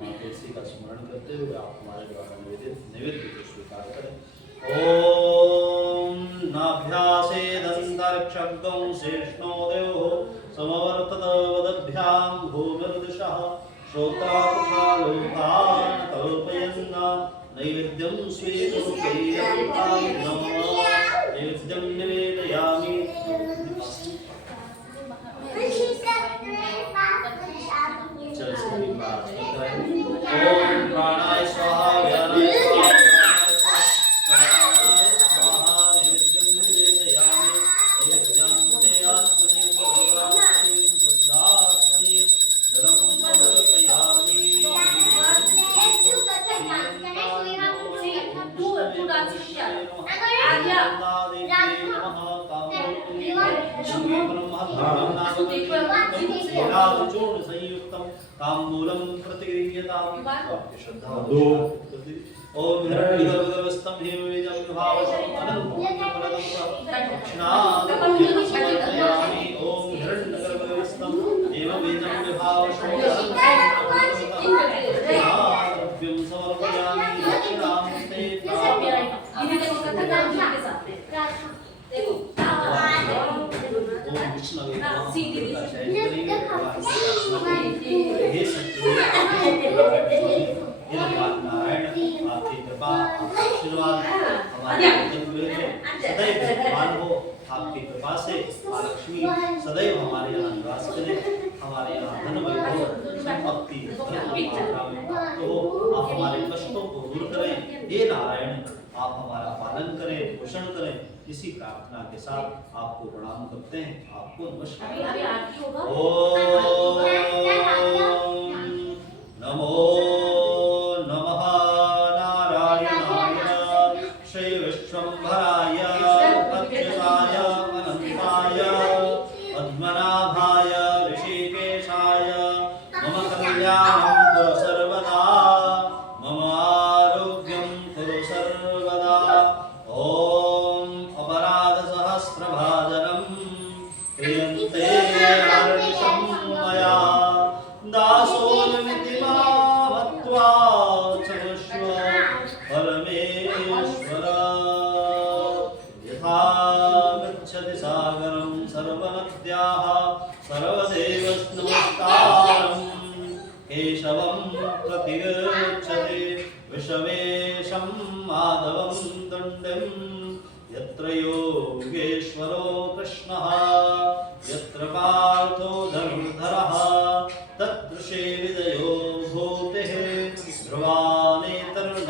माँ तुलसी का स्मरण करते हुए आप हमारे द्वारा नैवेद्य को स्वीकार करें। ओम नाभ्यासे दंतर्क्षब्दं शेष्णो देवो समवर्तत वदभ्यां भूमिर्दिशः श्रोत्रातथा लोकान् कल्पयन् नैवेद्यं स्वीकुर्वन्तां नमः। नैवेद्यं निवेदयामि। चल सभी बात ओम प्राणाय स्वाहा व्यानाय स्वाहा प्राणाय स्वाहा नैवेद्यं निवेदयामि। नैवेद्यं ते आत्मनि भगवान् शुद्धात्मनि जलं समर्पयामि। तू डांस किया संयुक्तं ताम्बूलं प्रतिगृह्यताम्। श्रद्धा ओम हिरण्यगर्भस्थं हेमवेदं विभावशं दक्षिणामि। ओम हिरण्यगर्भस्थं हेमवेदं विभावशं द्रव्यं समर्पयामि। दक्षिणामस्ते देखो ओम विष्णवे नमः। सदैव विद्यमान हो। आपकी कृपा से माँ लक्ष्मी सदैव हमारे यहाँ निवास करे, हमारे यहाँ धन वैभव संपत्ति मात्रा में प्राप्त हो। आप हमारे कष्टों को दूर करें। हे नारायण, आप हमारा पालन करें, पोषण करें। इसी प्रार्थना के साथ आपको प्रणाम करते हैं, आपको नमस्कार। अभी आरती होगा। ओम नमो नमः नारायणाय श्री विश्वंभराय अच्युताय अनंताय पद्मनाभाय ऋषिकेशाय मम कल्याणं कुरु सर्वदा, मम आरोग्यं कुरु सर्वदा। ओम अपराध सहस्रभाजनम् क्रियन्ते हर्निशं मया, दासोऽयमिति मां मत्वा क्षमस्व परमेश्वर। यथा गच्छति सागरं सर्वनद्याः सर्वदेवस्नमस्कारम्, केशवं प्रतिगच्छति विषवेशं माधवं दण्डम्। यत्र योगेश्वरो कृष्णः यत्र पार्थो धनुर्धरः तत्र श्रीविजयो भूतिः, ध्रुवानेतर्मतिर्मम।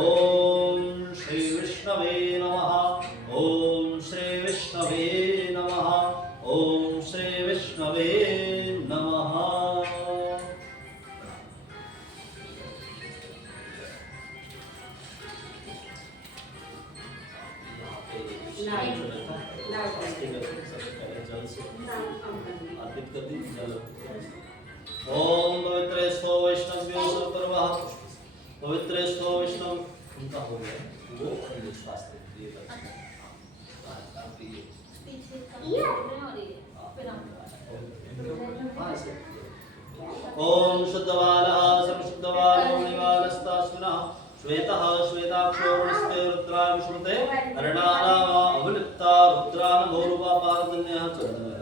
ॐ श्री विष्णवे नमः। ॐ श्री विष्णवे नमः। ॐ श्री विष्णवे नमः। अर्पित कर दी जल। ओम पवित्रेष्वो वैष्णव्यो सर्वतर्वः, पवित्रेष्वो वैष्णव उनका हो गया वो अपने स्वास्थ्य के लिए ओम शुद्धवालः सर्वशुद्धवालो निवालस्तास्मिनः श्वेतः श्वेताक्षो वृष्टे रुद्राय विष्णुते हरणानामा अवलिप्ता रुद्रानभोरुपा पारदन्यः चन्दनः।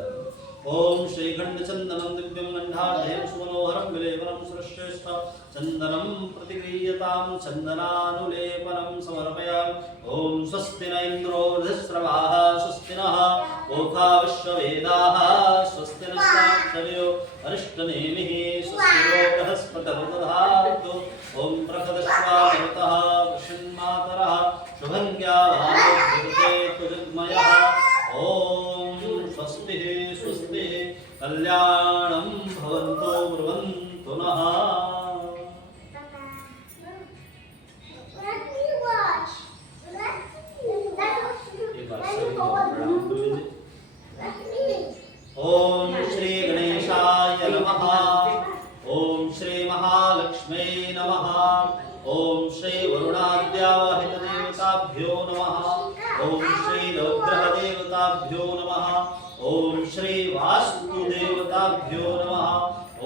ओम श्री गंडचंदनं दिव्यं गंधाढ्यं सुमनोहरं विलेपनं श्रेष्ठ चंदनं प्रतिगृह्यतां चंदनानुलेपनं समर्पयामि। ओम स्वस्ति न इंद्रो वृधस्रवाः स्वस्ति नः पूषा विश्ववेदाः स्वस्ति नस्ताक्षर्यो अरिष्टनेमिः स्वस्ति नो बृहस्पतिर्दधातु। ओम प्रकटस्वामृतः वृषन्मातरः शुभङ्ग्यावारोग्यते तुजग्मयः। ओम स्वस्ति स्वस्ति कल्याणं भवन्तु ब्रुवन्तु नः। ओम श्री गणेशाय नमः। ओम श्री महालक्ष्मी नमः। ओम श्री वरुणाद्यावाहित देवताभ्यो नमः। ओम श्री नवग्रह देवताभ्यो नमः। ओम श्री वास्तु देवताभ्यो नमः।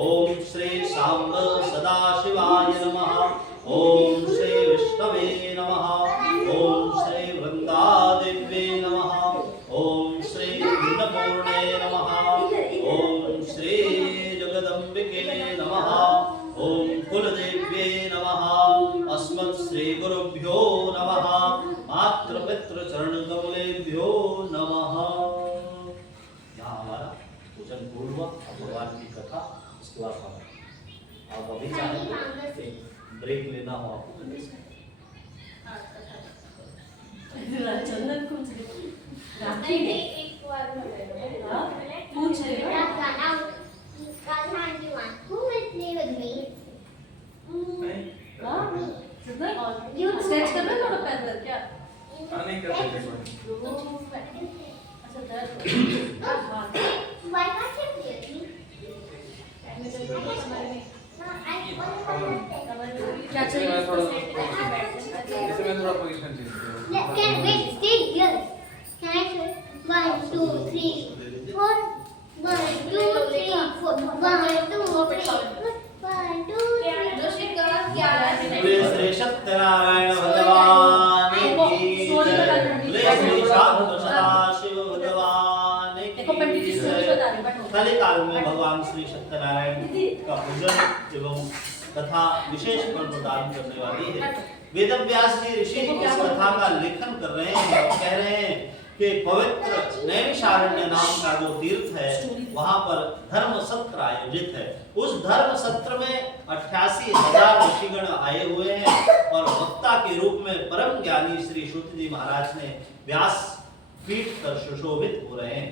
ओम श्री सांब सदाशिवाय नमः। ओम श्री विष्णवे नमः। ओम श्री वृंदादेव्ये नमः। ओम श्री अन्नपूर्णे नमः। ओम श्री जगदम्बिके नमः। ओम कुलदेव्ये नमः। अस्मत् श्री गुरुभ्यो नमः। मातृपितृ चरण कमलेभ्यो नमः। यहाँ हमारा पूजन पूर्व भगवान की कथा उसके बाद हमारा आप अभी चाहेंगे ब्रेक लेना हो आपको तो ले सकते हैं। चंदन को राखी मैंने एक बार पूछ रहे हो Who will play with me? You stretch कर रहे हो थोड़ा पैर क्या? नहीं करते थे अच्छा दर्द Why can't you play with me? क्या इसमें मैं थोड़ा चाहिए? इसमें थोड़ा पोजीशन चेंज किया। Can wait, stay here. Can I show? 1, 2, 3, 4. 1, 2, 3, 4. 1, 2, 3, 1, 2, 3. बोले श्री सत्यनारायण भगवान की जय। बोले श्री शांत सदाशिव भगवान देखो पंडित जी की स्टोरी जय। बता रहे हैं कलिकाल में भगवान श्री सत्यनारायण का पूजन एवं तथा विशेष फल प्रदान करने वाली है वेदव्यास जी ऋषि इस कथा का लेखन कर रहे हैं और कह रहे हैं कि पवित्र नैमिषारण्य नाम का जो तीर्थ है वहां पर धर्म सत्र आयोजित है। उस धर्म सत्र में 88,000 ऋषिगण आए हुए हैं और वक्ता के रूप में परम ज्ञानी श्री शुद्ध जी महाराज ने व्यास पीठ पर सुशोभित हो रहे हैं।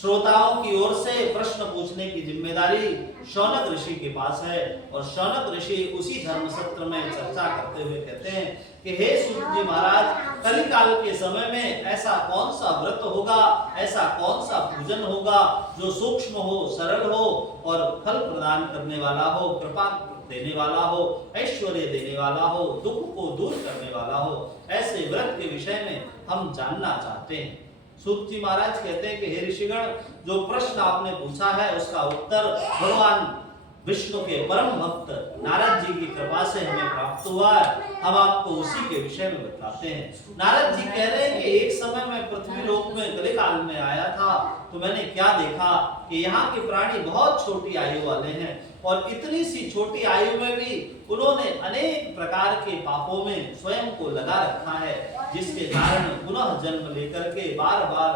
श्रोताओं की ओर से प्रश्न पूछने की जिम्मेदारी शौनक ऋषि के पास है और शौनक ऋषि उसी धर्म सत्र में चर्चा करते हुए कहते हैं कि हे सूत जी महाराज, कलिकाल के समय में ऐसा कौन सा व्रत होगा, ऐसा कौन सा पूजन होगा जो सूक्ष्म हो, सरल हो और फल प्रदान करने वाला हो, कृपा देने वाला हो, ऐश्वर्य देने वाला हो, दुख को दूर करने वाला हो। ऐसे व्रत के विषय में हम जानना चाहते हैं। सूत जी महाराज कहते हैं कि हे ऋषिगण, जो प्रश्न आपने पूछा है उसका उत्तर भगवान विष्णु के परम भक्त नारद जी की कृपा से हमें प्राप्त हुआ है। हम आपको उसी के विषय में बताते हैं। नारद जी कह रहे हैं कि एक समय में पृथ्वी लोक में कलिकाल में आया था तो मैंने क्या देखा कि यहाँ के प्राणी बहुत छोटी आयु वाले हैं और इतनी सी छोटी आयु में भी उन्होंने अनेक प्रकार के पापों में स्वयं को लगा रखा है, जिसके कारण पुनः जन्म लेकर के बार बार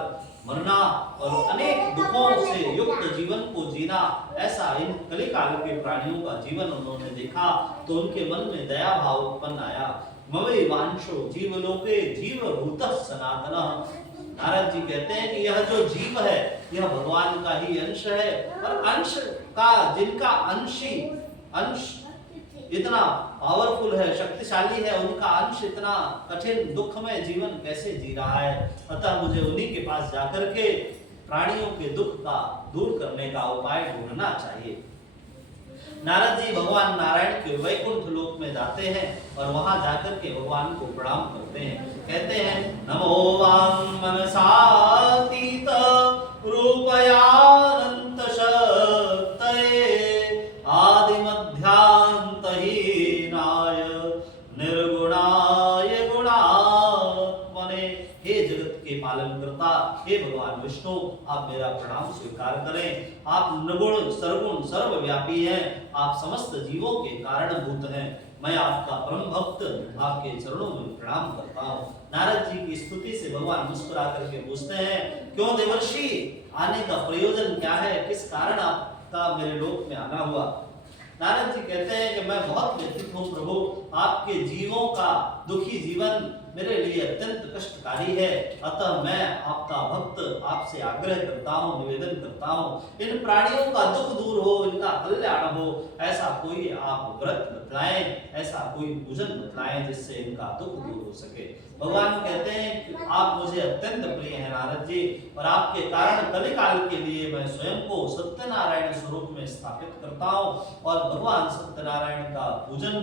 मरना और अनेक दुखों से युक्त जीवन को जीना, ऐसा इन कलिकाल के प्राणियों का जीवन उन्होंने देखा तो उनके मन में दया भाव उत्पन्न आया। मवे वांशो जीवलोके जीवभूतः सनातनः। नारद जी कहते हैं कि यह जो जीव है यह भगवान का ही अंश है और अंश का जिनका अंश इतना पावरफुल है, शक्तिशाली है, उनका अंश इतना कठिन दुखमय जीवन कैसे जी रहा है। अतः मुझे उन्हीं के पास जाकर के प्राणियों के दुख का दूर करने का उपाय ढूंढना चाहिए। नारद जी भगवान नारायण के वैकुंठ लोक में जाते हैं और वहां जाकर के भगवान को प्रणाम करते हैं। कहते हैं नमो वां मनसातीत रूपयानंत शक्तये आदि मध्यांत हीनाय निर्गुणाय गुणात्मने। हे जगत के पालन करता, हे भगवान विष्णु, आप मेरा प्रणाम स्वीकार करें। आप निर्गुण सर्वगुण सर्वव्यापी हैं, आप समस्त जीवों के कारणभूत हैं। मैं आपका परम भक्त आपके चरणों में प्रणाम करता हूँ। नारद जी की स्तुति से भगवान मुस्कुरा करके पूछते हैं, क्यों देवर्षि, आने का प्रयोजन क्या है, किस कारण आपका मेरे लोक में आना हुआ। नारद जी कहते हैं कि मैं बहुत व्यथित हूँ प्रभु, आपके जीवों का दुखी जीवन मेरे लिए अत्यंत कष्टकारी है। अतः मैं आपका भक्त आपसे आग्रह करता हूँ, निवेदन करता हूँ, इन प्राणियों का दुख दूर हो, इनका कल्याण हो, ऐसा कोई आप व्रत बतलाएं, ऐसा कोई पूजन बतलाएं जिससे इनका दुख दूर हो सके। भगवान कहते हैं कि आप मुझे अत्यंत प्रिय हैं नारद जी, और आपके कारण कलिकाल के लिए मैं स्वयं को सत्यनारायण स्वरूप में स्थापित करता हूँ और भगवान सत्यनारायण का पूजन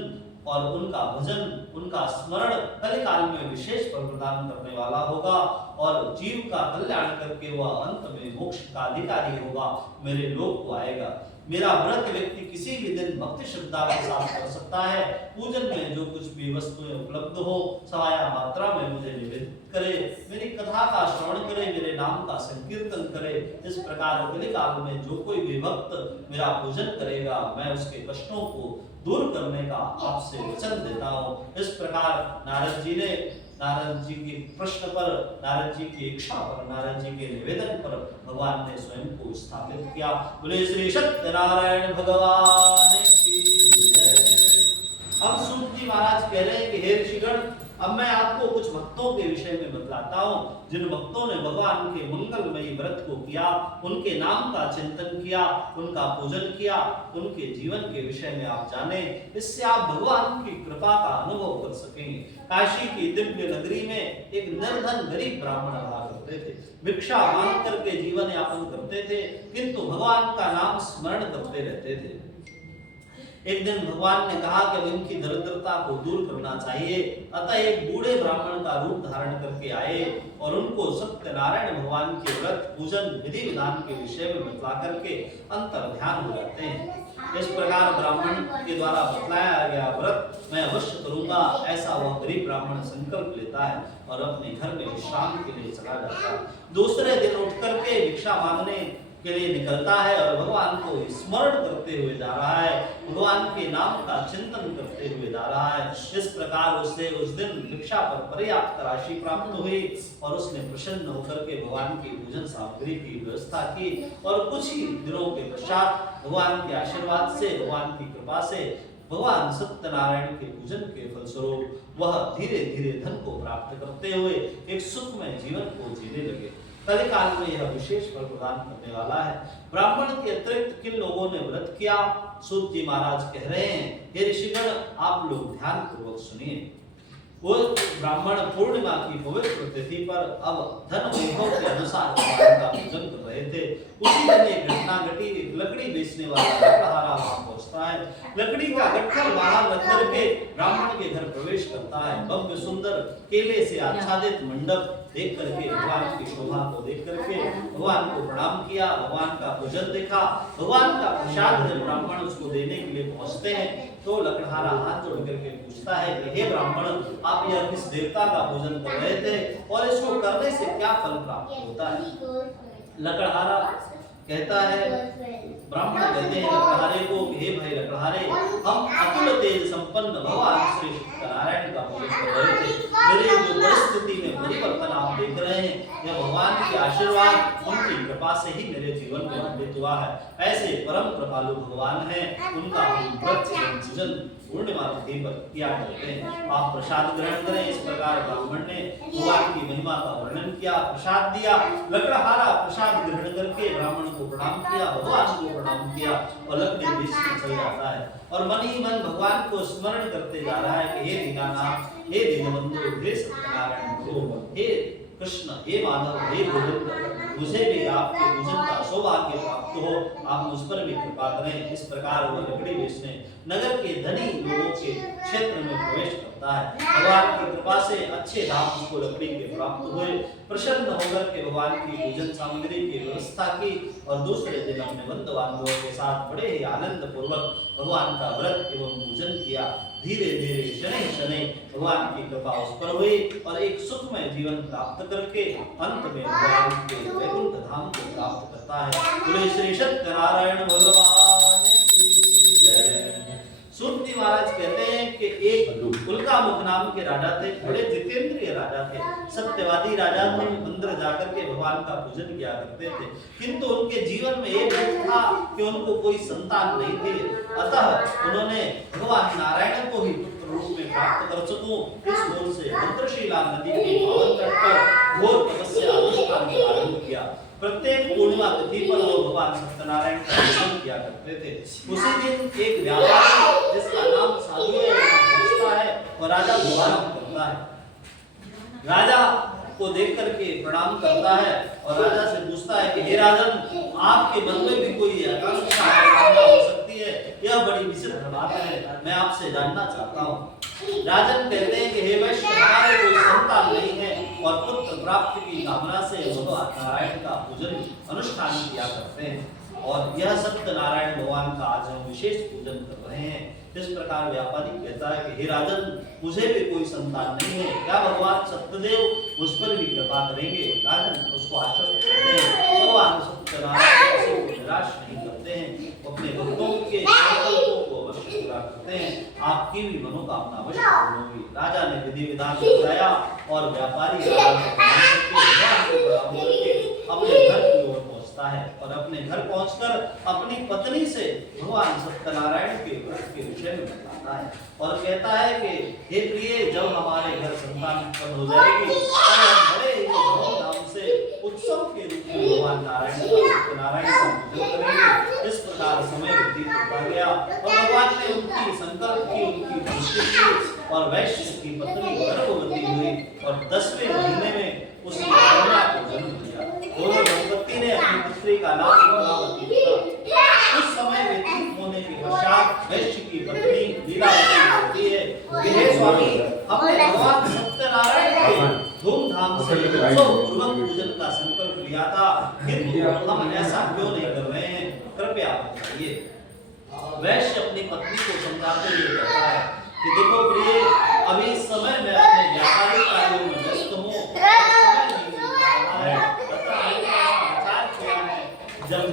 और उनका भजन, उनका स्मरण कलिकाल में विशेष फल प्रदान करने वाला होगा और जीव का कल्याण करके वह अंत में मोक्ष का अधिकारी होगा, मेरे लोक को आएगा। मेरा व्रत व्यक्ति किसी भी दिन भक्ति श्रद्धा के साथ कर सकता है। पूजन में जो कुछ भी वस्तुएं उपलब्ध हो सहाया मात्रा में मुझे निवेदित करे, मेरी कथा का श्रवण करे, मेरे नाम का संकीर्तन करे। इस प्रकार कलिकाल में जो कोई भी भक्त मेरा पूजन करेगा मैं उसके कष्टों को दूर करने का आपसे वचन देता हूँ। इस प्रकार नारद जी के प्रश्न पर, नारद जी की इच्छा पर, नारद जी के निवेदन पर भगवान ने स्वयं को स्थापित किया। बोले श्री सत्यनारायण भगवान की जय। अब सूत जी महाराज कह रहे हैं कि हे ऋषिगण, अब मैं आपको कुछ भक्तों के विषय में बतलाता हूँ जिन भक्तों ने भगवान के मंगलमयी व्रत को किया, उनके नाम का चिंतन किया, उनका पूजन किया, उनके जीवन के विषय में आप जाने, इससे आप भगवान की कृपा का अनुभव कर सकेंगे। काशी की दिव्य नगरी में एक निर्धन गरीब ब्राह्मण रहा करते थे, भिक्षा मांग करके जीवन यापन करते थे, किंतु भगवान का नाम स्मरण करते रहते थे। एक दिन भगवान ने कहा कि अब इनकी दरिद्रता को दूर करना चाहिए, अतः एक बूढ़े ब्राह्मण का रूप धारण करके आए और उनको सत्यनारायण भगवान के व्रत पूजन विधि विधान के विषय में बतला करके अंतर ध्यान हो जाते हैं। इस प्रकार ब्राह्मण के द्वारा बतलाया गया व्रत मैं अवश्य करूंगा, ऐसा वह गरीब ब्राह्मण संकल्प लेता है और अपने घर में विश्राम के लिए चला जाता है। दूसरे दिन उठ करके भिक्षा मांगने के लिए निकलता है और भगवान को स्मरण करते हुए जा रहा है, भगवान के नाम का चिंतन करते हुए जा रहा है। इस प्रकार उसे उस दिन भिक्षा पर पर्याप्त राशि प्राप्त हुई और उसने प्रसन्न होकर के भगवान की भोजन सामग्री की व्यवस्था की और कुछ ही दिनों के पश्चात भगवान के आशीर्वाद से, भगवान की कृपा से भगवान सत्यनारायण के पूजन के फलस्वरूप वह धीरे धीरे धन को प्राप्त करते हुए एक सुखमय जीवन को जीने लगे। कलिकाल में यह विशेष फल प्रदान करने वाला है। ब्राह्मण के अतिरिक्त किन लोगों ने व्रत किया, सूत जी महाराज कह रहे हैं, हे ऋषिगण आप लोग ध्यान पूर्वक सुनिए। वो ब्राह्मण पूर्णिमा की पवित्र तिथि पर अब धन वैभव के अनुसार भगवान का पूजन कर रहे थे। उसी दिन एक घटना घटी। लकड़ी बेचने वाला लकड़हारा वहां पहुंचता है, लकड़ी का गट्ठर बाहर रख करके ब्राह्मण के घर प्रवेश करता है। भव्य सुंदर केले से आच्छादित मंडप देख करके, भगवान की शोभा को देख करके भगवान को प्रणाम किया, भगवान का भोजन देखा, भगवान का प्रसाद जब ब्राह्मण उसको देने के लिए पहुंचते हैं तो लकड़हारा हाथ जोड़ करके पूछता है कि हे ब्राह्मण, आप यह किस देवता का पूजन कर रहे थे और इसको करने से क्या फल प्राप्त होता है? लकड़हारा कहता है, ब्राह्मण कहते हैं लकड़हारे को, हे भाई लकड़हारे, हम अतुल तेज संपन्न भगवान श्री सत्यनारायण का पूजन कर रहे थे। मेरे जो परिस्थिति में परिवर्तन आप देख रहे हैं, यह भगवान के आशीर्वाद, उनकी कृपा से ही मेरे जीवन में घटित हुआ है। ऐसे परम कृपालु भगवान हैं, उनका हम व्रत पूजन पूर्णिमा तिथि पर किया करते हैं। आप प्रसाद ग्रहण करें। इस प्रकार ब्राह्मण ने भगवान की महिमा का वर्णन किया, प्रसाद दिया। लकड़हारा प्रसाद ग्रहण करके ब्राह्मण को प्रणाम किया, भगवान को प्रणाम किया और लकड़ी बीच में चल जाता है और मन ही मन भगवान को स्मरण करते जा रहा है कि हे दीनानाथ, हे दीनबंधु, हे सत्यनारायण प्रभु, हे कृष्ण, हे माधव, हे गोविंद, मुझे भी आपके पूजन का सौभाग्य प्राप्त हो, आप मुझ पर भी कृपा करें। इस प्रकार वह लकड़ी बेचने नगर के धनी लोगों के क्षेत्र में प्रवेश करता है। भगवान की कृपा से अच्छे दाम उसको लकड़ी के प्राप्त हुए। प्रसन्न होकर के भगवान की पूजन सामग्री की व्यवस्था की और दूसरे दिन अपने बंधु बांधवों के साथ बड़े ही आनंद पूर्वक भगवान का व्रत एवं पूजन किया। धीरे धीरे शनै शनै भगवान की कृपा उस पर हुई और एक सुखमय जीवन प्राप्त करके अंत में भगवान के वैकुंठ धाम को प्राप्त करता है। बोले श्री सत्यनारायण भगवान की जय। सूत जी महाराज कहते हैं कि एक उल्कामुख नाम के राजा थे, बड़े जितेंद्रिय राजा थे, सत्यवादी राजा थे। मंदिर जाकर के भगवान का पूजन किया करते थे, किंतु उनके जीवन में एक दुख था कि उनको कोई संतान नहीं थी। अतः उन्होंने भगवान नारायण को ही पुत्र रूप में प्राप्त कर सकूं, इस ओर से मंत्रशिला नदी के पावन तट पर घोर तपस्या अनुष्ठान आरंभ किया। प्रत्येक पूर्णिमा तिथि पर वो भगवान सत्यनारायण का पूजन किया करते थे। उसी दिन एक व्यापारी जिसका नाम साधु है पहुंचता है और राजा को प्रणाम करता है। राजा को देख करके प्रणाम करता है और राजा से पूछता है कि हे राजन, आपके मन में भी कोई आकांक्षा हो सकती है, यह बड़ी विचित्र बात है, मैं आपसे जानना चाहता हूँ। राजन कहते हैं कि हे वैश्य, हमारे कोई संतान नहीं है और पुत्र प्राप्ति की कामना से भगवान नारायण का पूजन अनुष्ठान किया करते हैं और यह सत्यनारायण भगवान का आज हम विशेष पूजन कर रहे हैं। इस प्रकार व्यापारी कहता है कि हे राजन, मुझे भी कोई संतान नहीं है, क्या भगवान सत्यदेव मुझ पर भी कृपा करेंगे? राजन उसको आश्वस्त करते हैं, भगवान सत्यनारायण किसी को निराश नहीं करते हैं, अपने भक्तों के संकल्पों को अवश्य पूरा करते हैं, आपकी भी मनोकामना अवश्य पूर्ण होगी। राजा ने विधि विधान बताया और व्यापारी अपने घर की ओर पहुंचता है और अपने घर पहुंचकर अपनी पत्नी से भगवान सत्यनारायण के व्रत के विषय में बताता है और कहता है कि हे प्रिय, जब हमारे घर संतान उत्पन्न हो जाएगी तब हम बड़े ही धूमधाम से उत्सव के रूप में भगवान सत्यनारायण का पूजन करेंगे। इस प्रकार समय व्यतीत होता गया और भगवान ने उनकी संकल्प की, उनकी पुष्टि की और वैश्य की पत्नी गर्भवती हुई और 10वें महीने में उसकी कन्या को जन्म दिया। दोनों दंपति ने अपनी पुत्री का नाम लीलावती रखा। कुछ समय व्यतीत होने के पश्चात वैश्य की पत्नी लीलावती कहती है कि हे स्वामी, हमने भगवान सत्यनारायण के धूमधाम से उत्सवपूर्वक पूजन का संकल्प लिया था, किंतु हम ऐसा क्यों नहीं कर रहे हैं, कृपया बताइए। वैश्य अपनी पत्नी को समझाते हुए कहता है कि देखो प्रिय, अभी इस समय मैं अपने व्यापारिक कार्यों में व्यस्त हूँ, जब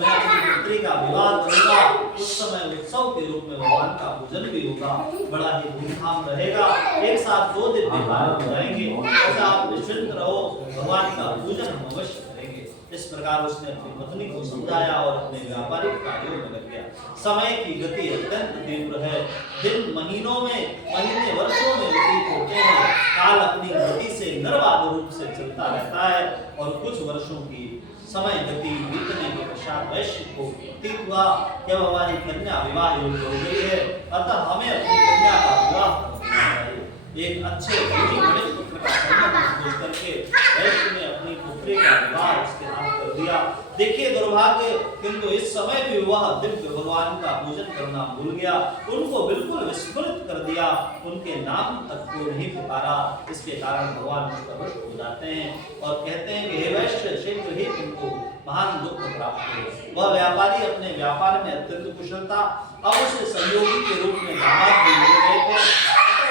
समय उत्सव के रूप में भगवान का पूजन भी होगा, बड़ा ही धूमधाम रहेगा। एक साथ 2 दिन पार हो जाएंगे। ऐसा आप निश्चिंत रहो, भगवान का पूजन हम अवश्य करेंगे। इस प्रकार उसने अपनी पत्नी को समझाया और अपने व्यापारिक कार्यों में लग गया। समय की गति अत्यंत तीव्र है। दिन महीनों में, महीने वर्षों में व्यतीत होते हैं। काल अपनी गति से निर्बाध रूप से चलता रहता है और कुछ वर्षों की समय गति बीतने के पश्चात वैश्य को प्रतीत हुआ कि अब हमारी कन्या विवाह योग्य हो गई है, अतः हमें अपनी कन्या का विवाह करना चाहिए। एक अच्छे गणेश पुत्र का जन्म खोज करके वैश्य ने अपनी पुत्री का विवाह उसके नाम कर दिया। देखिए दुर्भाग्य, किंतु इस समय भी वह दिव्य भगवान का पूजन करना भूल गया, उनको बिल्कुल विस्मृत कर दिया, उनके नाम तक को नहीं पुकारा। इसके कारण भगवान उस पर रुष्ट हो जाते हैं और कहते हैं कि हे वैश्य, शीघ्र ही तुमको महान दुख प्राप्त हो। वह व्यापारी अपने व्यापार में अत्यंत कुशल था, अब उसे सहयोगी के रूप में दामाद भी मिल गए थे।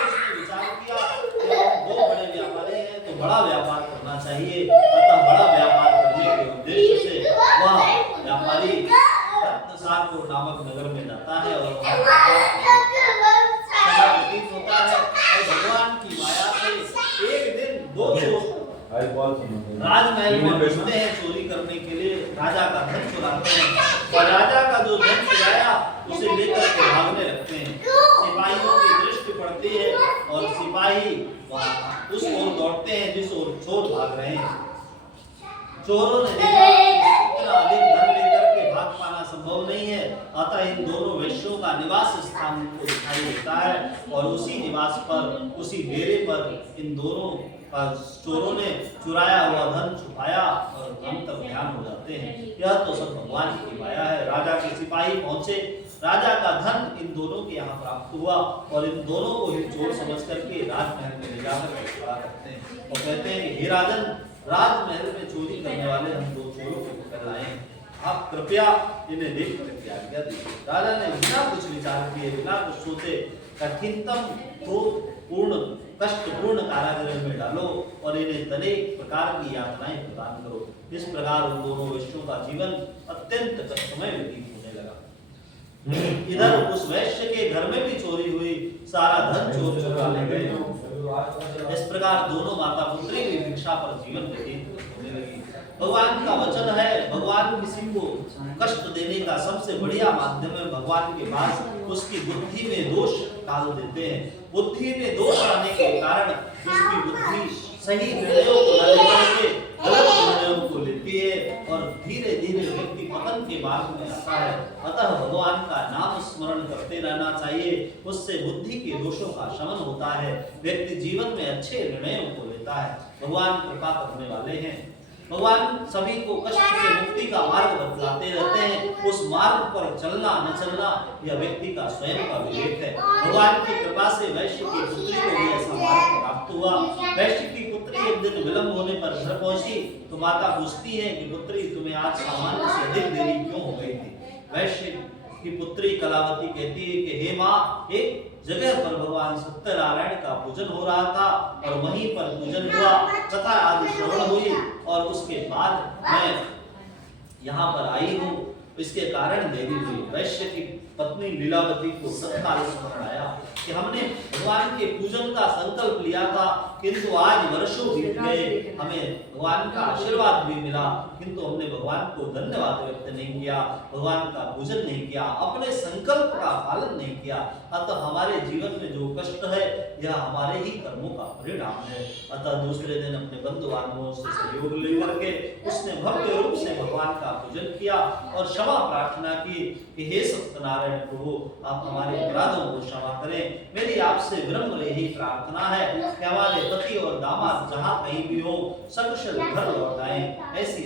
उसने विचार किया कि अब 2 बड़े व्यापारी हैं तो बड़ा व्यापार करना चाहिए, अतः बड़ा व्यापार करने के उद्देश्य से वह व्यापारी रत्नसारपुर नामक नगर में जाता है और प्रतीत होता है और भगवान की माया से एक दिन 2 दोस्त राजमहल में घुसते हैं चोरी करने के लिए, राजा का धन चुराते हैं और राजा का जो धन चुराया उसे लेकर के भागने लगते हैं। सिपाहियों की दृष्टि पड़ती है और सिपाही उस ओर दौड़ते हैं जिस ओर चोर भाग रहे हैं। चोरों ने देखा इतना अधिक धन लेकर के भाग पाना संभव नहीं है, अतः इन दोनों वैश्यों का निवास स्थान उनको दिखाई देता है और उसी निवास पर, उसी डेरे पर इन दोनों चोरों ने चुराया हुआ धन छुपाया और धन तक ध्यान हो जाते हैं। यह तो सब भगवान की माया है। राजा के सिपाही पहुंचे, राजा का धन इन दोनों के यहाँ प्राप्त हुआ और इन दोनों को ही चोर समझ करके राजमहल में ले जाकर खड़ा करते हैं और कहते हैं कि हे राजन, राजमहल में चोरी करने वाले हम 2 चोरों को पकड़ लाए हैं, आप कृपया इन्हें देख करके आज्ञा दीजिए। राजा ने बिना कुछ विचार किए, बिना कुछ सोचे कठिनतम पूर्ण कष्टपूर्ण कारागृह में डालो और इन्हें अनेक प्रकार की यातनाएं प्रदान करो। इस प्रकार उन दोनों वैश्यों का जीवन अत्यंत कष्टमय व्यतीत होने लगा। इधर उस वैश्य के घर में भी चोरी हुई, सारा धन चोर चुरा ले गए। इस प्रकार दोनों माता पुत्री की भिक्षा पर जीवन व्यतीत होने लगी। भगवान का वचन है, भगवान किसी को कष्ट देने का सबसे बढ़िया माध्यम है। भगवान के पास उसकी बुद्धि में दोष डाल देते हैं। बुद्धि में दोष आने के कारण उसकी बुद्धि सही निर्णयों को न लेकर के गलत निर्णयों को लेती है और धीरे धीरे व्यक्ति पतन के मार्ग में आता है। अतः भगवान का नाम स्मरण करते रहना चाहिए, उससे बुद्धि के दोषों का शमन होता है, व्यक्ति जीवन में अच्छे निर्णयों को लेता है। भगवान कृपा करने वाले हैं। भगवान सभी को कष्ट से मुक्ति का मार्ग बतलाते रहते हैं। उस मार्ग पर चलना न चलना यह व्यक्ति का स्वयं का विवेक है। भगवान की कृपा से वैश्य की पुत्री को भी ऐसा मार्ग प्राप्त हुआ। वैश्य की पुत्री एक दिन विलंब होने पर घर पहुंची तो माता पूछती है कि पुत्री, तुम्हें आज सामान्य से अधिक देरी क्यों हो गई थी? वैश्य की पुत्री कलावती कहती है कि हे माँ, एक जगह पर भगवान सत्यनारायण का पूजन हो रहा था और वहीं पर पूजन हुआ, कथा आदि श्रवण हुई और उसके बाद मैं यहाँ पर आई हूँ, इसके कारण देरी हुई। वैश्य की पत्नी लीलावती को तत्काल स्मरण आया कि हमने भगवान के पूजन का संकल्प लिया था, किंतु आज वर्षों बीत गए, हमें भगवान का आशीर्वाद भी मिला, किंतु हमने भगवान को धन्यवाद व्यक्त नहीं किया, भगवान का पूजन नहीं किया, अपने संकल्प का पालन नहीं किया। अतः हमारे जीवन में जो कष्ट है यह हमारे ही कर्मों का परिणाम है। अतः दूसरे दिन अपने बंधु बांधवों से सहयोग लेकर के उसने भव्य रूप से भगवान का पूजन किया और क्षमा प्रार्थना की कि हे सत्यनारायण प्रभु, आप हमारे अपराधों को क्षमा करें। मेरी आपसे विनम्र यही प्रार्थना है कि हमारे पति और दामाद जहाँ कहीं भी हो सकुशल घर लौट आएं। ऐसी